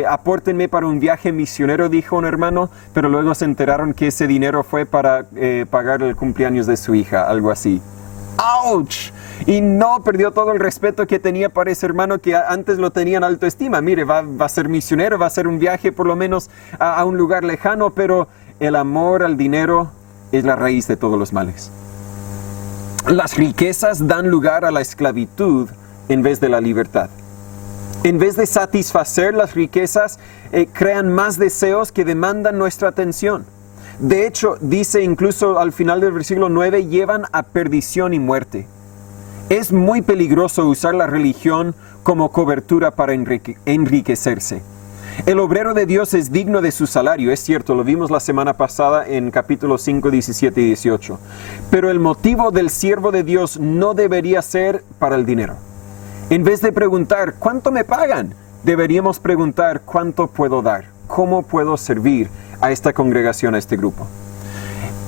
apórtenme para un viaje misionero, dijo un hermano, pero luego se enteraron que ese dinero fue para pagar el cumpleaños de su hija, algo así. ¡Auch! Y no perdió todo el respeto que tenía para ese hermano que antes lo tenía en alta estima. Mire, va a ser misionero, va a hacer un viaje por lo menos a un lugar lejano, pero el amor al dinero es la raíz de todos los males. Las riquezas dan lugar a la esclavitud en vez de la libertad. En vez de satisfacer las riquezas, crean más deseos que demandan nuestra atención. De hecho, dice incluso al final del versículo 9, llevan a perdición y muerte. Es muy peligroso usar la religión como cobertura para enriquecerse. El obrero de Dios es digno de su salario, es cierto, lo vimos la semana pasada en capítulos 5, 17 y 18. Pero el motivo del siervo de Dios no debería ser para el dinero. En vez de preguntar, ¿cuánto me pagan?, deberíamos preguntar, ¿cuánto puedo dar? ¿Cómo puedo servir a esta congregación, a este grupo?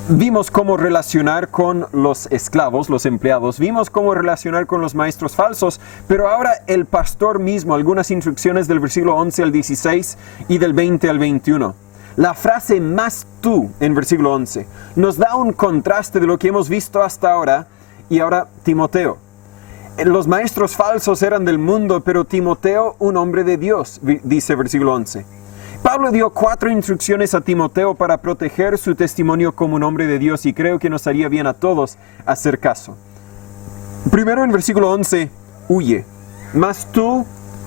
Vimos cómo relacionar con los esclavos, los empleados. Vimos cómo relacionar con los maestros falsos. Pero ahora el pastor mismo, algunas instrucciones del versículo 11 al 16 y del 20 al 21. La frase más tú en versículo 11 nos da un contraste de lo que hemos visto hasta ahora. Y ahora Timoteo. Los maestros falsos eran del mundo, pero Timoteo, un hombre de Dios, dice versículo 11. Pablo dio 4 instrucciones a Timoteo para proteger su testimonio como un hombre de Dios y creo que nos haría bien a todos hacer caso. Primero en versículo 11, huye. Mas tú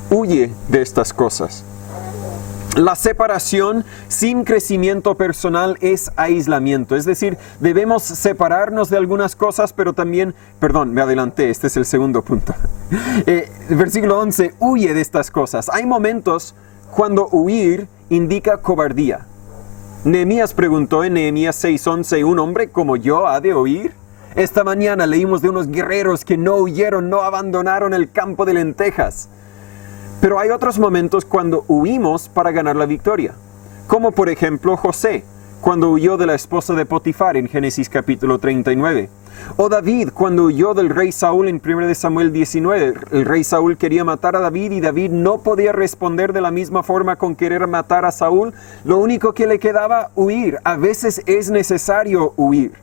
huye de estas cosas. La separación sin crecimiento personal es aislamiento. Es decir, debemos separarnos de algunas cosas, pero también, perdón, me adelanté, este es el segundo punto. Versículo 11, huye de estas cosas. Hay momentos cuando huir indica cobardía. Nehemías preguntó en Nehemías 6:11, ¿un hombre como yo ha de huir? Esta mañana leímos de unos guerreros que no huyeron, no abandonaron el campo de lentejas. Pero hay otros momentos cuando huimos para ganar la victoria, como por ejemplo José, cuando huyó de la esposa de Potifar en Génesis capítulo 39, o David cuando huyó del rey Saúl en 1 Samuel 19. El rey Saúl quería matar a David y David no podía responder de la misma forma con querer matar a Saúl. Lo único que le quedaba, huir. A veces es necesario huir.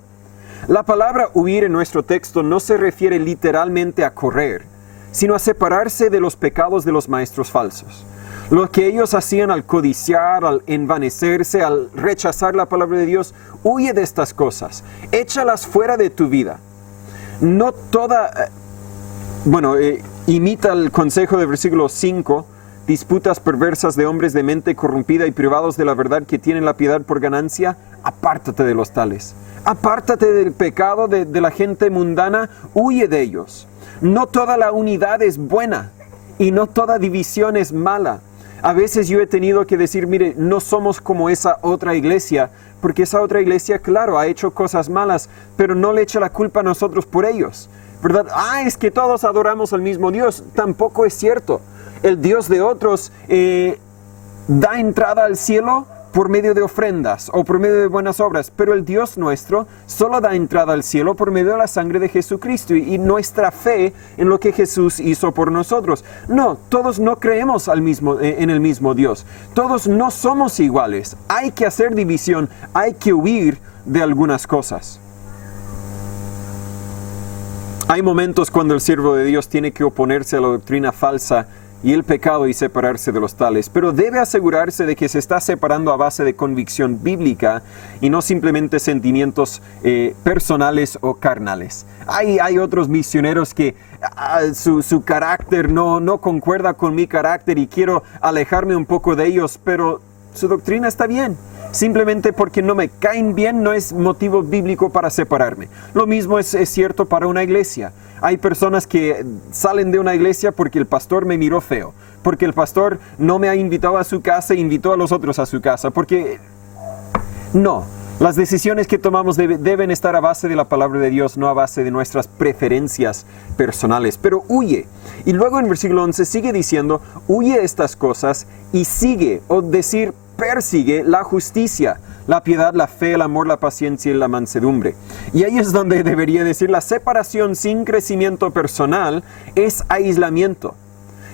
La palabra huir en nuestro texto no se refiere literalmente a correr, sino a separarse de los pecados de los maestros falsos. Lo que ellos hacían al codiciar, al envanecerse, al rechazar la palabra de Dios, huye de estas cosas, échalas fuera de tu vida. No toda, imita el consejo del versículo 5, disputas perversas de hombres de mente corrompida y privados de la verdad que tienen la piedad por ganancia, apártate de los tales. Apártate del pecado de la gente mundana, huye de ellos. No toda la unidad es buena y no toda división es mala. A veces yo he tenido que decir, mire, no somos como esa otra iglesia, porque esa otra iglesia, claro, ha hecho cosas malas, pero no le echa la culpa a nosotros por ellos, ¿verdad? Es que todos adoramos al mismo Dios. Tampoco es cierto. El Dios de otros da entrada al cielo por medio de ofrendas o por medio de buenas obras, pero el Dios nuestro solo da entrada al cielo por medio de la sangre de Jesucristo y nuestra fe en lo que Jesús hizo por nosotros. No, todos no creemos en el mismo Dios, todos no somos iguales. Hay que hacer división, hay que huir de algunas cosas. Hay momentos cuando el siervo de Dios tiene que oponerse a la doctrina falsa y el pecado y separarse de los tales, pero debe asegurarse de que se está separando a base de convicción bíblica y no simplemente sentimientos personales o carnales. Hay otros misioneros que su carácter no concuerda con mi carácter y quiero alejarme un poco de ellos, pero su doctrina está bien. Simplemente porque no me caen bien no es motivo bíblico para separarme. Lo mismo es cierto para una iglesia. Hay personas que salen de una iglesia porque el pastor me miró feo, porque el pastor no me ha invitado a su casa e invitó a los otros a su casa, porque no. Las decisiones que tomamos deben estar a base de la palabra de Dios, no a base de nuestras preferencias personales. Pero huye. Y luego en versículo 11 sigue diciendo, huye de estas cosas y sigue, o decir, persigue la justicia, la piedad, la fe, el amor, la paciencia y la mansedumbre. Y ahí es donde debería decir, la separación sin crecimiento personal es aislamiento.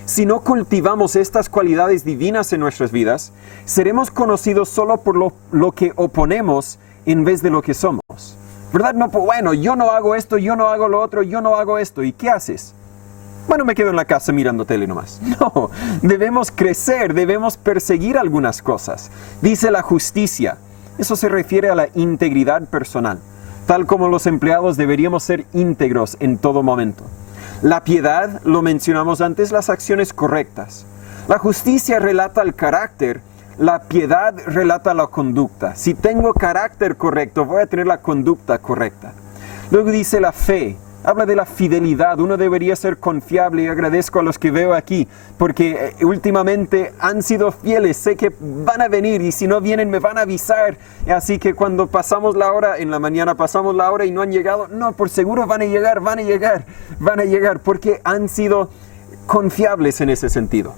Si no cultivamos estas cualidades divinas en nuestras vidas, seremos conocidos solo por lo que oponemos en vez de lo que somos. ¿Verdad? No, bueno, yo no hago esto, yo no hago lo otro, yo no hago esto. ¿Y qué haces? Bueno, me quedo en la casa mirando tele nomás. No, debemos crecer, debemos perseguir algunas cosas. Dice la justicia. Eso se refiere a la integridad personal. Tal como los empleados deberíamos ser íntegros en todo momento. La piedad, lo mencionamos antes, las acciones correctas. La justicia relata el carácter, la piedad relata la conducta. Si tengo carácter correcto, voy a tener la conducta correcta. Luego dice la fe, habla de la fidelidad. Uno debería ser confiable y agradezco a los que veo aquí, porque últimamente han sido fieles. Sé que van a venir y si no vienen me van a avisar. Así que cuando pasamos la hora, en la mañana pasamos la hora y no han llegado, no, por seguro van a llegar, porque han sido confiables en ese sentido.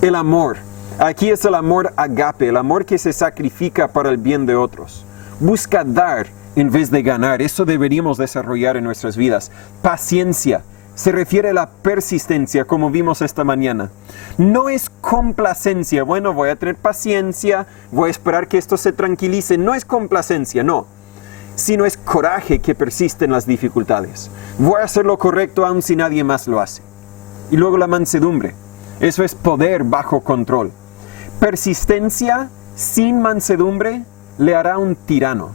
El amor. Aquí es el amor agape, el amor que se sacrifica para el bien de otros. Busca dar en vez de ganar. Eso deberíamos desarrollar en nuestras vidas. Paciencia. Se refiere a la persistencia, como vimos esta mañana. No es complacencia. Bueno, voy a tener paciencia, voy a esperar que esto se tranquilice. No es complacencia, no. Sino es coraje que persiste en las dificultades. Voy a hacer lo correcto aun si nadie más lo hace. Y luego la mansedumbre. Eso es poder bajo control. Persistencia sin mansedumbre le hará un tirano.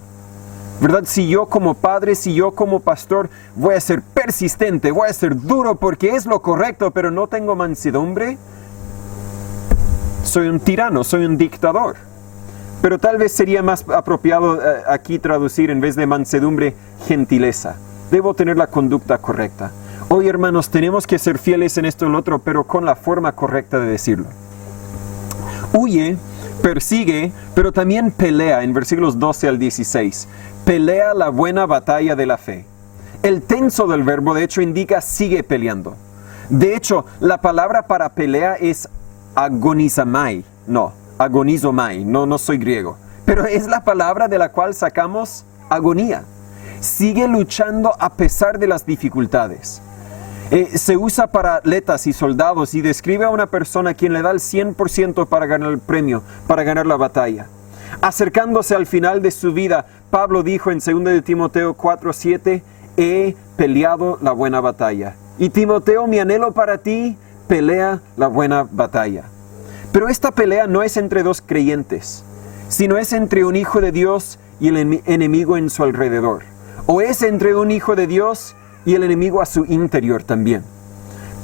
¿Verdad? Si yo como padre, si yo como pastor voy a ser persistente, voy a ser duro porque es lo correcto, pero no tengo mansedumbre, soy un tirano, soy un dictador. Pero tal vez sería más apropiado aquí traducir en vez de mansedumbre, gentileza. Debo tener la conducta correcta. Hoy, hermanos, tenemos que ser fieles en esto y en lo otro, pero con la forma correcta de decirlo. Huye, persigue, pero también pelea en versículos 12 al 16. Pelea la buena batalla de la fe. El tenso del verbo, de hecho, indica sigue peleando. De hecho, la palabra para pelea es agonizomai. No soy griego. Pero es la palabra de la cual sacamos agonía. Sigue luchando a pesar de las dificultades. Se usa para atletas y soldados y describe a una persona a quien le da el 100% para ganar el premio, para ganar la batalla. Acercándose al final de su vida, Pablo dijo en 2 de Timoteo 4:7, he peleado la buena batalla. Y Timoteo, mi anhelo para ti, pelea la buena batalla. Pero esta pelea no es entre dos creyentes, sino es entre un hijo de Dios y el enemigo en su alrededor. O es entre un hijo de Dios y el enemigo a su interior también.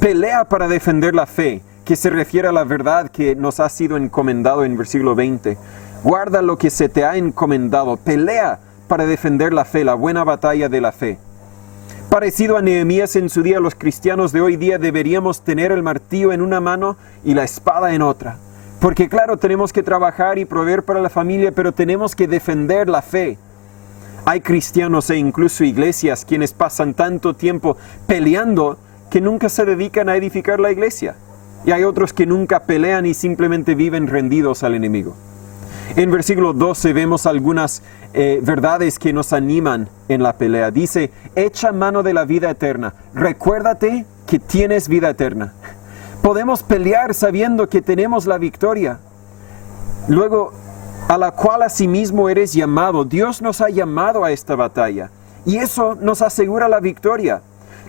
Pelea para defender la fe, que se refiere a la verdad que nos ha sido encomendado en versículo 20. Guarda lo que se te ha encomendado. Pelea para defender la fe, la buena batalla de la fe. Parecido a Nehemías en su día, los cristianos de hoy día deberíamos tener el martillo en una mano y la espada en otra. Porque claro, tenemos que trabajar y proveer para la familia, pero tenemos que defender la fe. Hay cristianos e incluso iglesias quienes pasan tanto tiempo peleando que nunca se dedican a edificar la iglesia. Y hay otros que nunca pelean y simplemente viven rendidos al enemigo. En versículo 12 vemos algunas verdades que nos animan en la pelea. Dice, echa mano de la vida eterna. Recuérdate que tienes vida eterna. Podemos pelear sabiendo que tenemos la victoria. Luego, a la cual asimismo eres llamado. Dios nos ha llamado a esta batalla. Y eso nos asegura la victoria.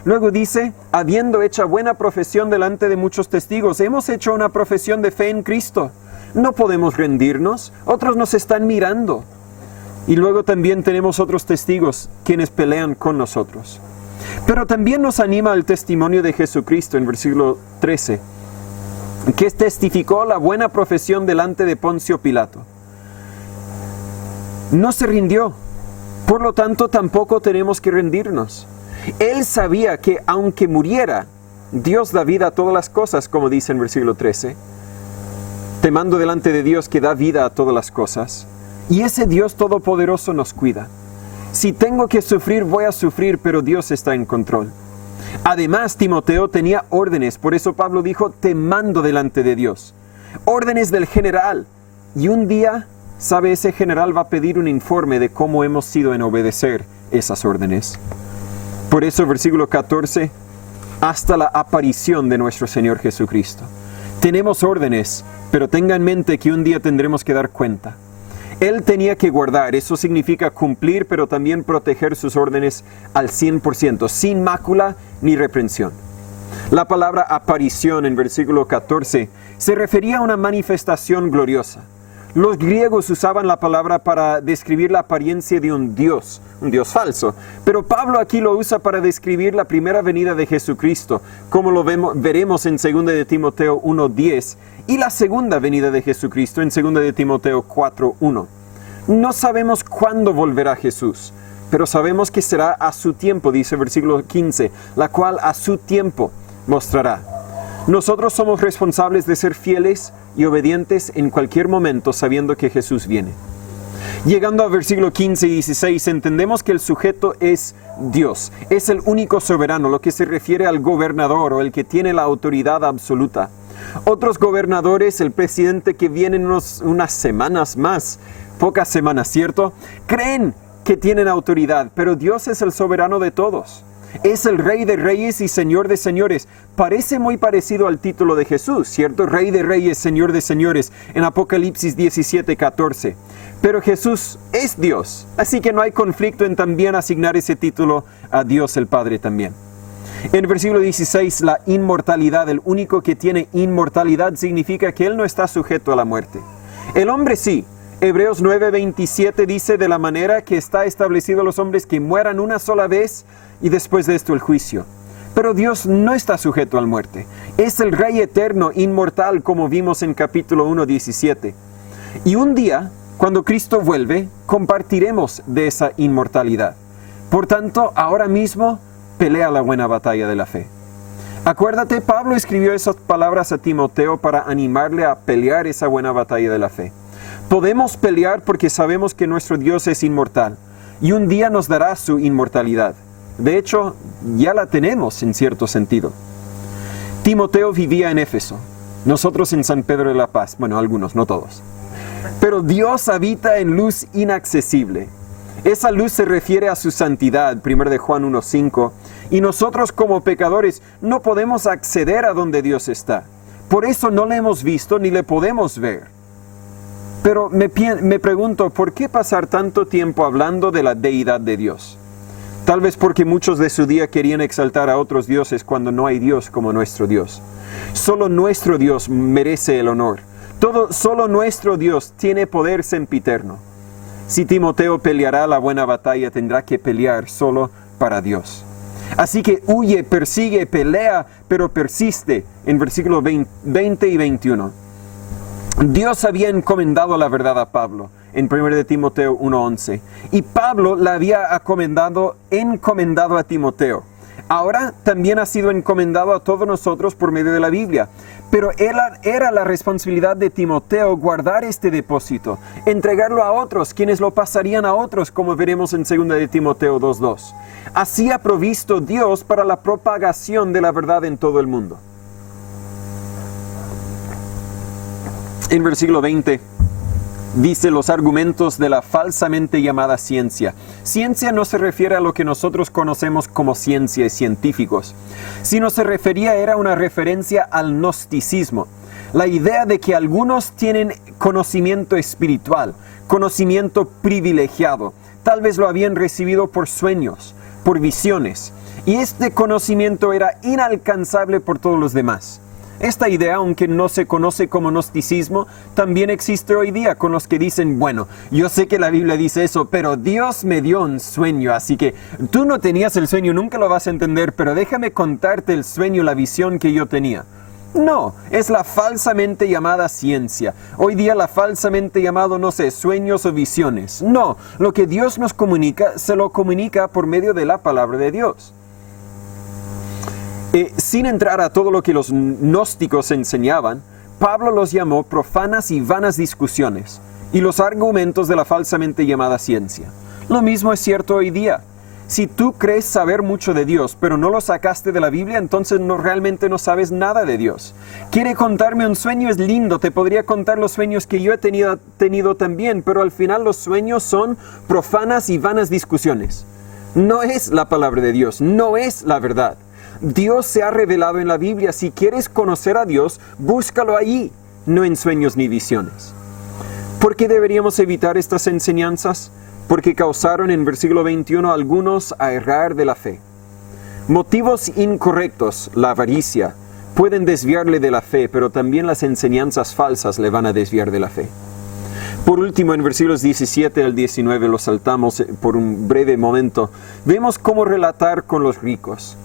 Luego dice, habiendo hecho buena profesión delante de muchos testigos. Hemos hecho una profesión de fe en Cristo. No podemos rendirnos. Otros nos están mirando. Y luego también tenemos otros testigos quienes pelean con nosotros. Pero también nos anima el testimonio de Jesucristo en versículo 13, que testificó la buena profesión delante de Poncio Pilato. No se rindió, por lo tanto tampoco tenemos que rendirnos. Él sabía que aunque muriera, Dios da vida a todas las cosas, como dice en versículo 13. Temando delante de Dios que da vida a todas las cosas. Y ese Dios todopoderoso nos cuida. Si tengo que sufrir, voy a sufrir, pero Dios está en control. Además, Timoteo tenía órdenes, por eso Pablo dijo, te mando delante de Dios. Órdenes del general. Y un día, ¿sabe? Ese general va a pedir un informe de cómo hemos sido en obedecer esas órdenes. Por eso, versículo 14, hasta la aparición de nuestro Señor Jesucristo. Tenemos órdenes, pero tenga en mente que un día tendremos que dar cuenta. Él tenía que guardar, eso significa cumplir, pero también proteger sus órdenes al 100%, sin mácula ni reprensión. La palabra aparición en versículo 14 se refería a una manifestación gloriosa. Los griegos usaban la palabra para describir la apariencia de un Dios falso. Pero Pablo aquí lo usa para describir la primera venida de Jesucristo, como lo veremos en 2 de Timoteo 1:10, y la segunda venida de Jesucristo en 2 de Timoteo 4:1. No sabemos cuándo volverá Jesús, pero sabemos que será a su tiempo, dice el versículo 15, la cual a su tiempo mostrará. Nosotros somos responsables de ser fieles y obedientes en cualquier momento, sabiendo que Jesús viene. Llegando al versículo 15 y 16, entendemos que el sujeto es Dios. Es el único soberano, lo que se refiere al gobernador o el que tiene la autoridad absoluta. Otros gobernadores, el presidente que viene en unas semanas más, pocas semanas, ¿cierto? Creen que tienen autoridad, pero Dios es el soberano de todos. Es el Rey de Reyes y Señor de Señores. Parece muy parecido al título de Jesús, ¿cierto? Rey de Reyes, Señor de Señores, en Apocalipsis 17:14. Pero Jesús es Dios, así que no hay conflicto en también asignar ese título a Dios el Padre también. En el versículo 16, la inmortalidad, el único que tiene inmortalidad significa que Él no está sujeto a la muerte. El hombre sí. Hebreos 9:27 dice de la manera que está establecido a los hombres que mueran una sola vez y después de esto el juicio. Pero Dios no está sujeto a la muerte. Es el Rey eterno, inmortal, como vimos en capítulo 1:17. Y un día, cuando Cristo vuelve, compartiremos de esa inmortalidad. Por tanto, ahora mismo, pelea la buena batalla de la fe. Acuérdate, Pablo escribió esas palabras a Timoteo para animarle a pelear esa buena batalla de la fe. Podemos pelear porque sabemos que nuestro Dios es inmortal y un día nos dará su inmortalidad. De hecho, ya la tenemos en cierto sentido. Timoteo vivía en Éfeso, nosotros en San Pedro de la Paz, bueno, algunos, no todos. Pero Dios habita en luz inaccesible. Esa luz se refiere a su santidad, 1 de Juan 1:5, y nosotros como pecadores no podemos acceder a donde Dios está. Por eso no le hemos visto ni le podemos ver. Pero me pregunto, ¿por qué pasar tanto tiempo hablando de la deidad de Dios? Tal vez porque muchos de su día querían exaltar a otros dioses cuando no hay Dios como nuestro Dios. Solo nuestro Dios merece el honor. Solo nuestro Dios tiene poder sempiterno. Si Timoteo peleará la buena batalla, tendrá que pelear solo para Dios. Así que huye, persigue, pelea, pero persiste, en versículos 20 y 21. Dios había encomendado la verdad a Pablo, en 1 de Timoteo 1:11, y Pablo la había encomendado a Timoteo. Ahora también ha sido encomendado a todos nosotros por medio de la Biblia. Pero era la responsabilidad de Timoteo guardar este depósito, entregarlo a otros, quienes lo pasarían a otros, como veremos en 2 de Timoteo 2:2. Así ha provisto Dios para la propagación de la verdad en todo el mundo. En versículo 20 dice los argumentos de la falsamente llamada ciencia. Ciencia no se refiere a lo que nosotros conocemos como ciencia y científicos, sino era una referencia al gnosticismo, la idea de que algunos tienen conocimiento espiritual, conocimiento privilegiado, tal vez lo habían recibido por sueños, por visiones, y este conocimiento era inalcanzable por todos los demás. Esta idea, aunque no se conoce como gnosticismo, también existe hoy día con los que dicen, bueno, yo sé que la Biblia dice eso, pero Dios me dio un sueño, así que tú no tenías el sueño, nunca lo vas a entender, pero déjame contarte el sueño, la visión que yo tenía. No, es la falsamente llamada ciencia. Hoy día la falsamente llamado, no sé, sueños o visiones. No, lo que Dios nos comunica, se lo comunica por medio de la palabra de Dios. Sin entrar a todo lo que los gnósticos enseñaban, Pablo los llamó profanas y vanas discusiones y los argumentos de la falsamente llamada ciencia. Lo mismo es cierto hoy día. Si tú crees saber mucho de Dios, pero no lo sacaste de la Biblia, entonces realmente no sabes nada de Dios. Quiere contarme un sueño, es lindo, te podría contar los sueños que yo he tenido también, pero al final los sueños son profanas y vanas discusiones. No es la palabra de Dios, no es la verdad. Dios se ha revelado en la Biblia. Si quieres conocer a Dios, búscalo allí, no en sueños ni visiones. ¿Por qué deberíamos evitar estas enseñanzas? Porque causaron en versículo 21 a algunos a errar de la fe. Motivos incorrectos, la avaricia, pueden desviarle de la fe, pero también las enseñanzas falsas le van a desviar de la fe. Por último, en versículos 17 al 19, lo saltamos por un breve momento, vemos cómo relatar con los ricos.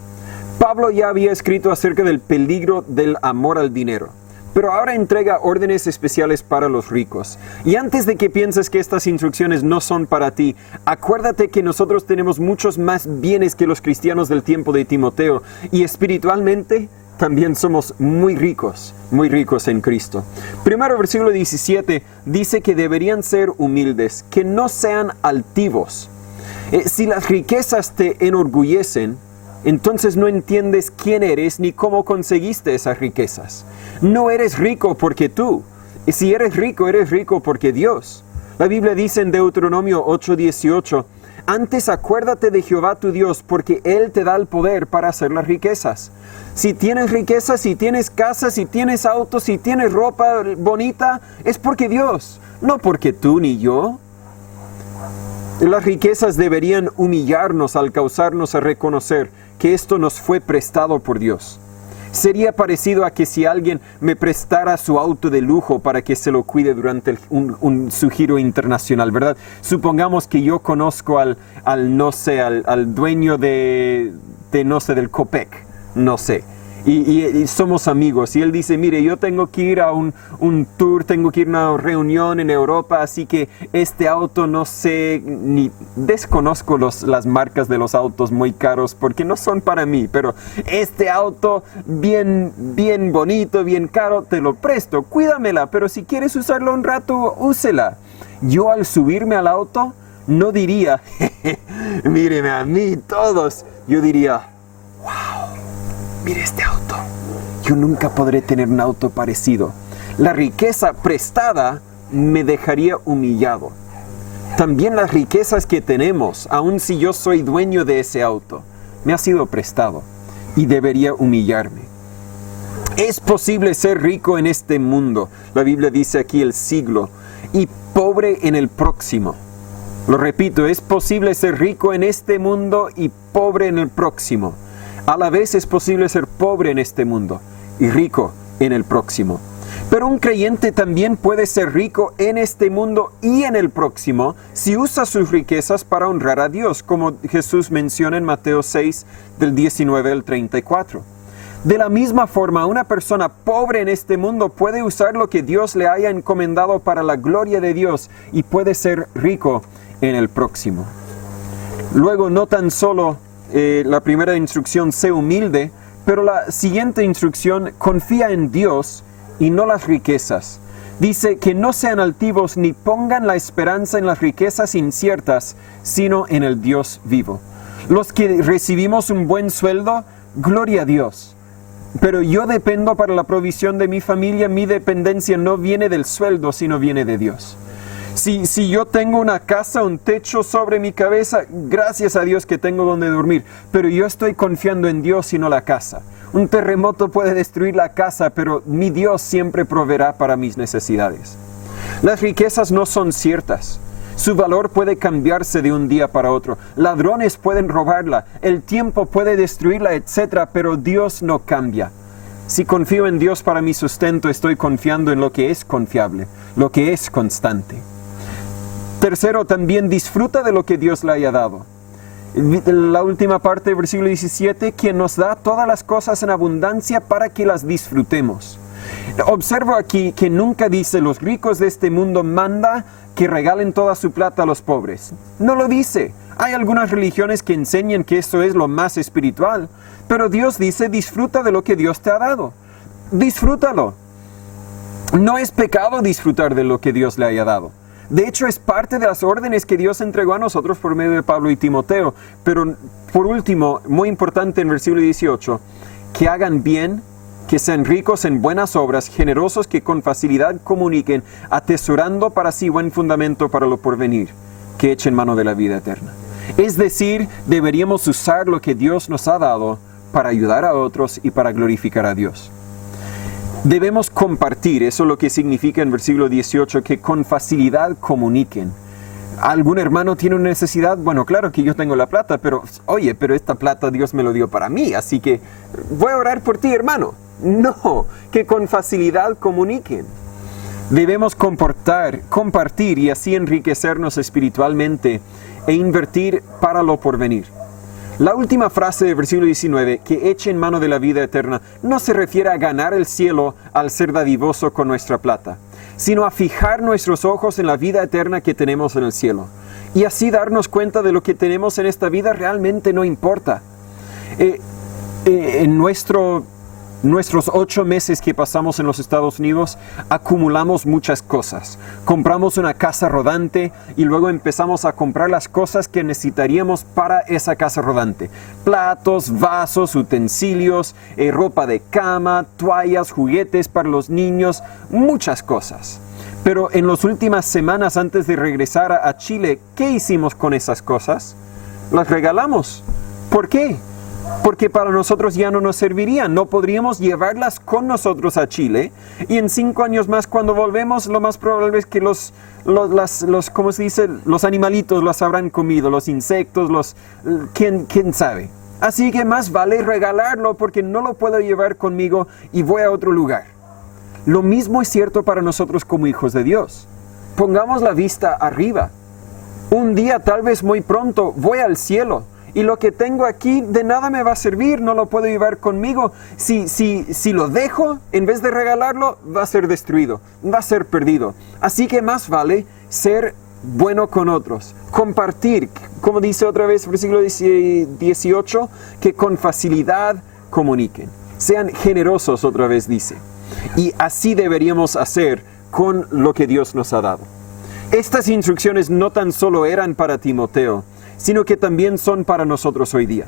Pablo ya había escrito acerca del peligro del amor al dinero, pero ahora entrega órdenes especiales para los ricos. Y antes de que pienses que estas instrucciones no son para ti, acuérdate que nosotros tenemos muchos más bienes que los cristianos del tiempo de Timoteo, y espiritualmente también somos muy ricos en Cristo. Primero, versículo 17, dice que deberían ser humildes, que no sean altivos. Si las riquezas te enorgullecen, entonces no entiendes quién eres ni cómo conseguiste esas riquezas. No eres rico porque tú. Y si eres rico porque Dios. La Biblia dice en Deuteronomio 8:18, antes acuérdate de Jehová tu Dios, porque Él te da el poder para hacer las riquezas. Si tienes riquezas, si tienes casas, si tienes autos, si tienes ropa bonita, es porque Dios, no porque tú ni yo. Las riquezas deberían humillarnos al causarnos a reconocer que esto nos fue prestado por Dios. Sería parecido a que si alguien me prestara su auto de lujo para que se lo cuide durante su giro internacional, ¿verdad? Supongamos que yo conozco al dueño del Copec, no sé. Y somos amigos. Y él dice, mire, yo tengo que ir a un tour, tengo que ir a una reunión en Europa, así que este auto no sé, ni desconozco las marcas de los autos muy caros porque no son para mí, pero este auto bien bonito, bien caro, te lo presto, cuídamela, pero si quieres usarlo un rato, úsela. Yo al subirme al auto no diría, míreme a mí todos, yo diría, wow. Mire este auto. Yo nunca podré tener un auto parecido. La riqueza prestada me dejaría humillado. También las riquezas que tenemos, aun si yo soy dueño de ese auto, me ha sido prestado y debería humillarme. Es posible ser rico en este mundo, la Biblia dice aquí el siglo, y pobre en el próximo. Lo repito, es posible ser rico en este mundo y pobre en el próximo. A la vez es posible ser pobre en este mundo y rico en el próximo. Pero un creyente también puede ser rico en este mundo y en el próximo si usa sus riquezas para honrar a Dios, como Jesús menciona en Mateo 6, del 19 al 34. De la misma forma, una persona pobre en este mundo puede usar lo que Dios le haya encomendado para la gloria de Dios y puede ser rico en el próximo. Luego, no tan solo la primera instrucción, sé humilde, pero la siguiente instrucción, confía en Dios y no las riquezas. Dice que no sean altivos ni pongan la esperanza en las riquezas inciertas, sino en el Dios vivo. Los que recibimos un buen sueldo, gloria a Dios. Pero yo dependo para la provisión de mi familia, mi dependencia no viene del sueldo, sino viene de Dios. Si yo tengo una casa, un techo sobre mi cabeza, gracias a Dios que tengo donde dormir, pero yo estoy confiando en Dios y no la casa. Un terremoto puede destruir la casa, pero mi Dios siempre proveerá para mis necesidades. Las riquezas no son ciertas. Su valor puede cambiarse de un día para otro. Ladrones pueden robarla, el tiempo puede destruirla, etc., pero Dios no cambia. Si confío en Dios para mi sustento, estoy confiando en lo que es confiable, lo que es constante. Tercero, también disfruta de lo que Dios le haya dado. La última parte del versículo 17, quien nos da todas las cosas en abundancia para que las disfrutemos. Observo aquí que nunca dice los ricos de este mundo manda que regalen toda su plata a los pobres. No lo dice. Hay algunas religiones que enseñan que esto es lo más espiritual, pero Dios dice disfruta de lo que Dios te ha dado. Disfrútalo. No es pecado disfrutar de lo que Dios le haya dado. De hecho, es parte de las órdenes que Dios entregó a nosotros por medio de Pablo y Timoteo. Pero por último, muy importante en versículo 18, que hagan bien, que sean ricos en buenas obras, generosos que con facilidad comuniquen, atesorando para sí buen fundamento para lo porvenir, que echen mano de la vida eterna. Es decir, deberíamos usar lo que Dios nos ha dado para ayudar a otros y para glorificar a Dios. Debemos compartir, eso es lo que significa en versículo 18, que con facilidad comuniquen. ¿Algún hermano tiene una necesidad? Bueno, claro que yo tengo la plata, pero esta plata Dios me lo dio para mí, así que voy a orar por ti, hermano. No, que con facilidad comuniquen. Debemos compartir y así enriquecernos espiritualmente e invertir para lo porvenir. La última frase del versículo 19, que echen mano de la vida eterna, no se refiere a ganar el cielo al ser dadivoso con nuestra plata, sino a fijar nuestros ojos en la vida eterna que tenemos en el cielo. Y así darnos cuenta de lo que tenemos en esta vida realmente no importa. En nuestros 8 meses que pasamos en los Estados Unidos, acumulamos muchas cosas. Compramos una casa rodante y luego empezamos a comprar las cosas que necesitaríamos para esa casa rodante. Platos, vasos, utensilios, ropa de cama, toallas, juguetes para los niños, muchas cosas. Pero en las últimas semanas antes de regresar a Chile, ¿qué hicimos con esas cosas? Las regalamos. ¿Por qué? Porque para nosotros ya no nos servirían, no podríamos llevarlas con nosotros a Chile y en 5 años más cuando volvemos lo más probable es que los ¿cómo se dice? Los animalitos los habrán comido, los insectos, ¿quién sabe? Así que más vale regalarlo porque no lo puedo llevar conmigo y voy a otro lugar. Lo mismo es cierto para nosotros como hijos de Dios. Pongamos la vista arriba. Un día, tal vez muy pronto, voy al cielo. y lo que tengo aquí de nada me va a servir, no lo puedo llevar conmigo. Si lo dejo, en vez de regalarlo, va a ser destruido, va a ser perdido. Así que más vale ser bueno con otros, compartir, como dice otra vez el versículo 18, que con facilidad comuniquen. Sean generosos, otra vez dice. Y así deberíamos hacer con lo que Dios nos ha dado. Estas instrucciones no tan solo eran para Timoteo, sino que también son para nosotros hoy día.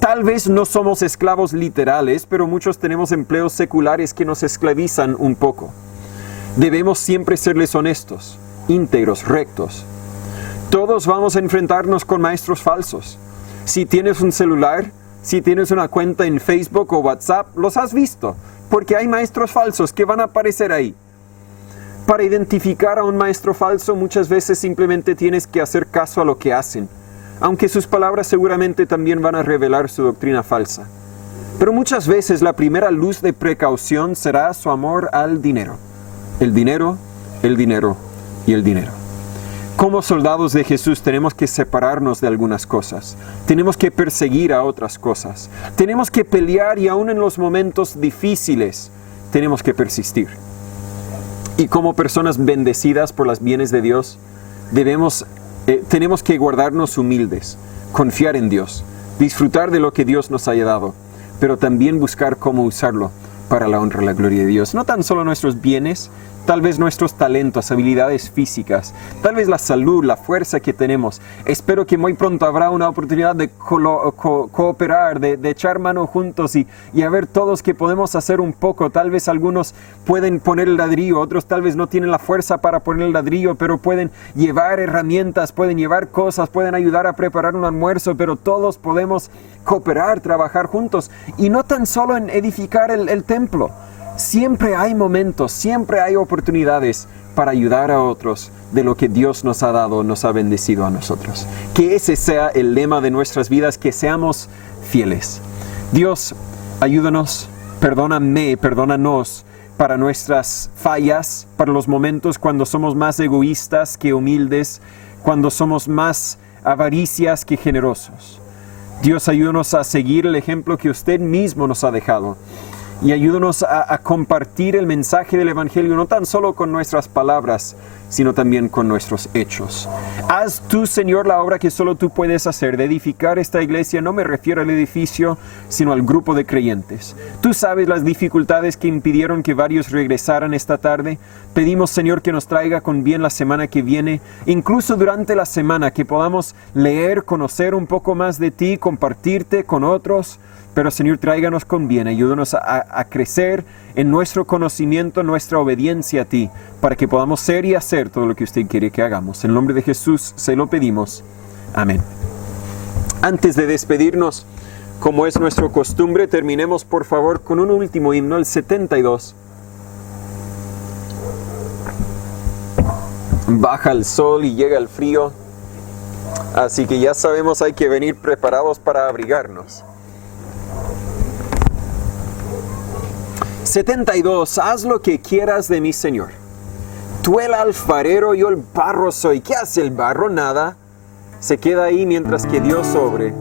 Tal vez no somos esclavos literales, pero muchos tenemos empleos seculares que nos esclavizan un poco. Debemos siempre serles honestos, íntegros, rectos. Todos vamos a enfrentarnos con maestros falsos. Si tienes un celular, si tienes una cuenta en Facebook o WhatsApp, los has visto, porque hay maestros falsos que van a aparecer ahí. Para identificar a un maestro falso, muchas veces simplemente tienes que hacer caso a lo que hacen, aunque sus palabras seguramente también van a revelar su doctrina falsa. Pero muchas veces la primera luz de precaución será su amor al dinero. El dinero, el dinero y el dinero. Como soldados de Jesús tenemos que separarnos de algunas cosas. Tenemos que perseguir a otras cosas. Tenemos que pelear y aún en los momentos difíciles tenemos que persistir. Y como personas bendecidas por los bienes de Dios, tenemos que guardarnos humildes, confiar en Dios, disfrutar de lo que Dios nos haya dado, pero también buscar cómo usarlo para la honra y la gloria de Dios. No tan solo nuestros bienes, tal vez nuestros talentos, habilidades físicas, tal vez la salud, la fuerza que tenemos. Espero que muy pronto habrá una oportunidad de cooperar, de echar mano juntos y a ver todos que podemos hacer un poco. Tal vez algunos pueden poner el ladrillo, otros tal vez no tienen la fuerza para poner el ladrillo, pero pueden llevar herramientas, pueden llevar cosas, pueden ayudar a preparar un almuerzo, pero todos podemos cooperar, trabajar juntos. Y no tan solo en edificar el templo. Siempre hay momentos, siempre hay oportunidades para ayudar a otros de lo que Dios nos ha dado, nos ha bendecido a nosotros. Que ese sea el lema de nuestras vidas, que seamos fieles. Dios, ayúdanos, perdónanos para nuestras fallas, para los momentos cuando somos más egoístas que humildes, cuando somos más avaricias que generosos. Dios, ayúdanos a seguir el ejemplo que usted mismo nos ha dejado. Y ayúdanos a compartir el mensaje del Evangelio, no tan solo con nuestras palabras, sino también con nuestros hechos. Haz tú, Señor, la obra que solo tú puedes hacer, de edificar esta iglesia. No me refiero al edificio, sino al grupo de creyentes. Tú sabes las dificultades que impidieron que varios regresaran esta tarde. Pedimos, Señor, que nos traiga con bien la semana que viene, incluso durante la semana, que podamos leer, conocer un poco más de ti, compartirte con otros. Pero, Señor, tráiganos con bien, ayúdanos a crecer en nuestro conocimiento, nuestra obediencia a ti, para que podamos ser y hacer todo lo que usted quiere que hagamos. En el nombre de Jesús se lo pedimos. Amén. Antes de despedirnos, como es nuestra costumbre, terminemos por favor con un último himno, el 72. Baja el sol y llega el frío, así que ya sabemos, hay que venir preparados para abrigarnos. 72. Haz lo que quieras de mí, Señor. Tú el alfarero, yo el barro soy. ¿Qué hace el barro? Nada. Se queda ahí mientras que Dios obre.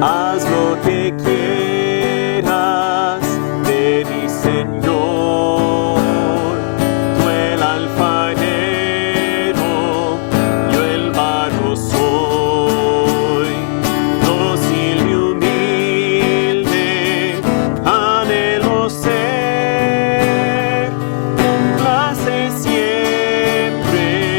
Haz lo que quieras de mi Señor. Tú el alfarero, yo el barro soy. Siempre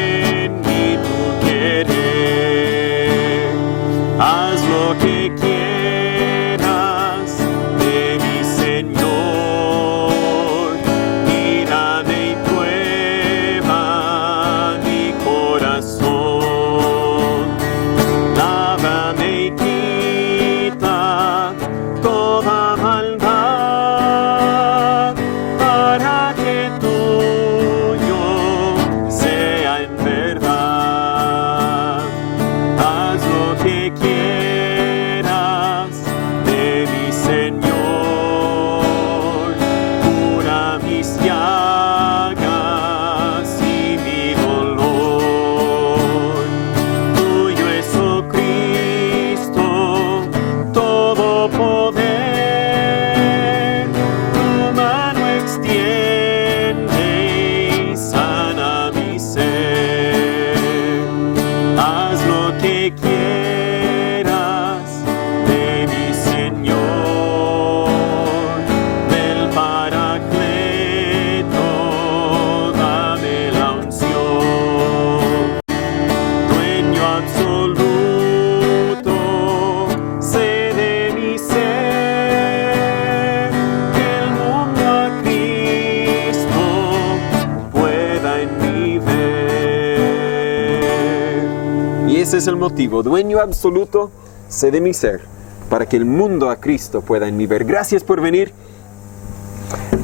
es el motivo, dueño absoluto, sé de mi ser, para que el mundo a Cristo pueda en mí ver. Gracias por venir.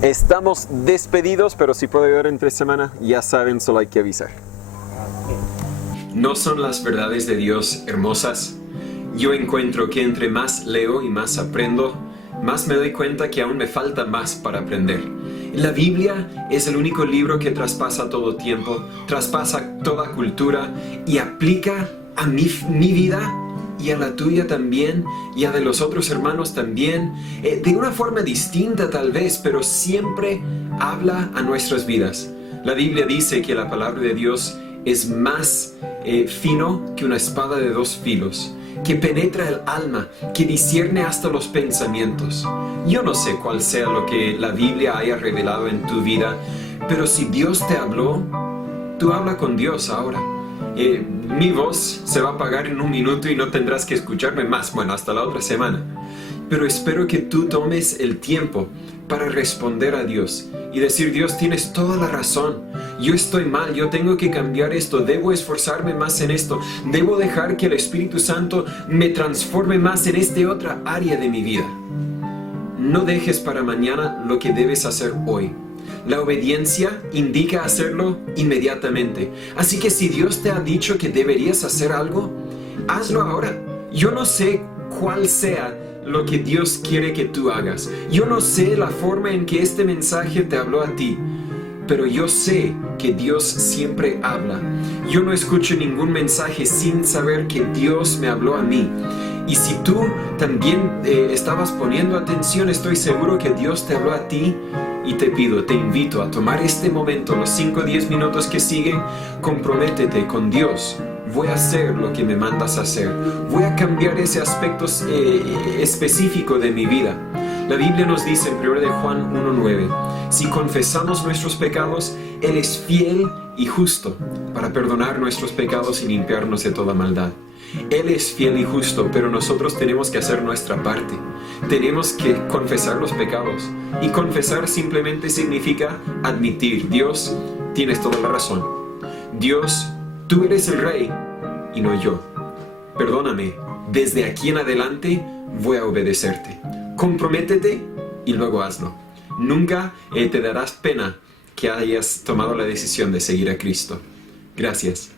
Estamos despedidos, pero si puedo ayudar entre semana, ya saben, solo hay que avisar. ¿No son las verdades de Dios hermosas? Yo encuentro que entre más leo y más aprendo, más me doy cuenta que aún me falta más para aprender. La Biblia es el único libro que traspasa todo tiempo, traspasa toda cultura y aplica a mi vida y a la tuya también, y a de los otros hermanos también, de una forma distinta tal vez, pero siempre habla a nuestras vidas. La Biblia dice que la palabra de Dios es más fino que una espada de dos filos, que penetra el alma, que discierne hasta los pensamientos. Yo no sé cuál sea lo que la Biblia haya revelado en tu vida, pero si Dios te habló, tú habla con Dios ahora. Mi voz se va a apagar en un minuto y no tendrás que escucharme más, bueno, hasta la otra semana. Pero espero que tú tomes el tiempo para responder a Dios y decir: Dios, tienes toda la razón, yo estoy mal, yo tengo que cambiar esto, debo esforzarme más en esto, debo dejar que el Espíritu Santo me transforme más en esta otra área de mi vida. No dejes para mañana lo que debes hacer hoy. La obediencia indica hacerlo inmediatamente. Así que si Dios te ha dicho que deberías hacer algo, hazlo ahora. Yo no sé cuál sea lo que Dios quiere que tú hagas. Yo no sé la forma en que este mensaje te habló a ti, pero yo sé que Dios siempre habla. Yo no escucho ningún mensaje sin saber que Dios me habló a mí. Y si tú también estabas poniendo atención, estoy seguro que Dios te habló a ti. Y te invito a tomar este momento, los 5 o 10 minutos que siguen, comprométete con Dios. Voy a hacer lo que me mandas a hacer. Voy a cambiar ese aspecto específico de mi vida. La Biblia nos dice en 1 de Juan 1:9, si confesamos nuestros pecados, Él es fiel y justo para perdonar nuestros pecados y limpiarnos de toda maldad. Él es fiel y justo, pero nosotros tenemos que hacer nuestra parte. Tenemos que confesar los pecados. Y confesar simplemente significa admitir: Dios, tienes toda la razón. Dios, tú eres el Rey y no yo. Perdóname, desde aquí en adelante voy a obedecerte. Comprométete y luego hazlo. Nunca te darás pena que hayas tomado la decisión de seguir a Cristo. Gracias.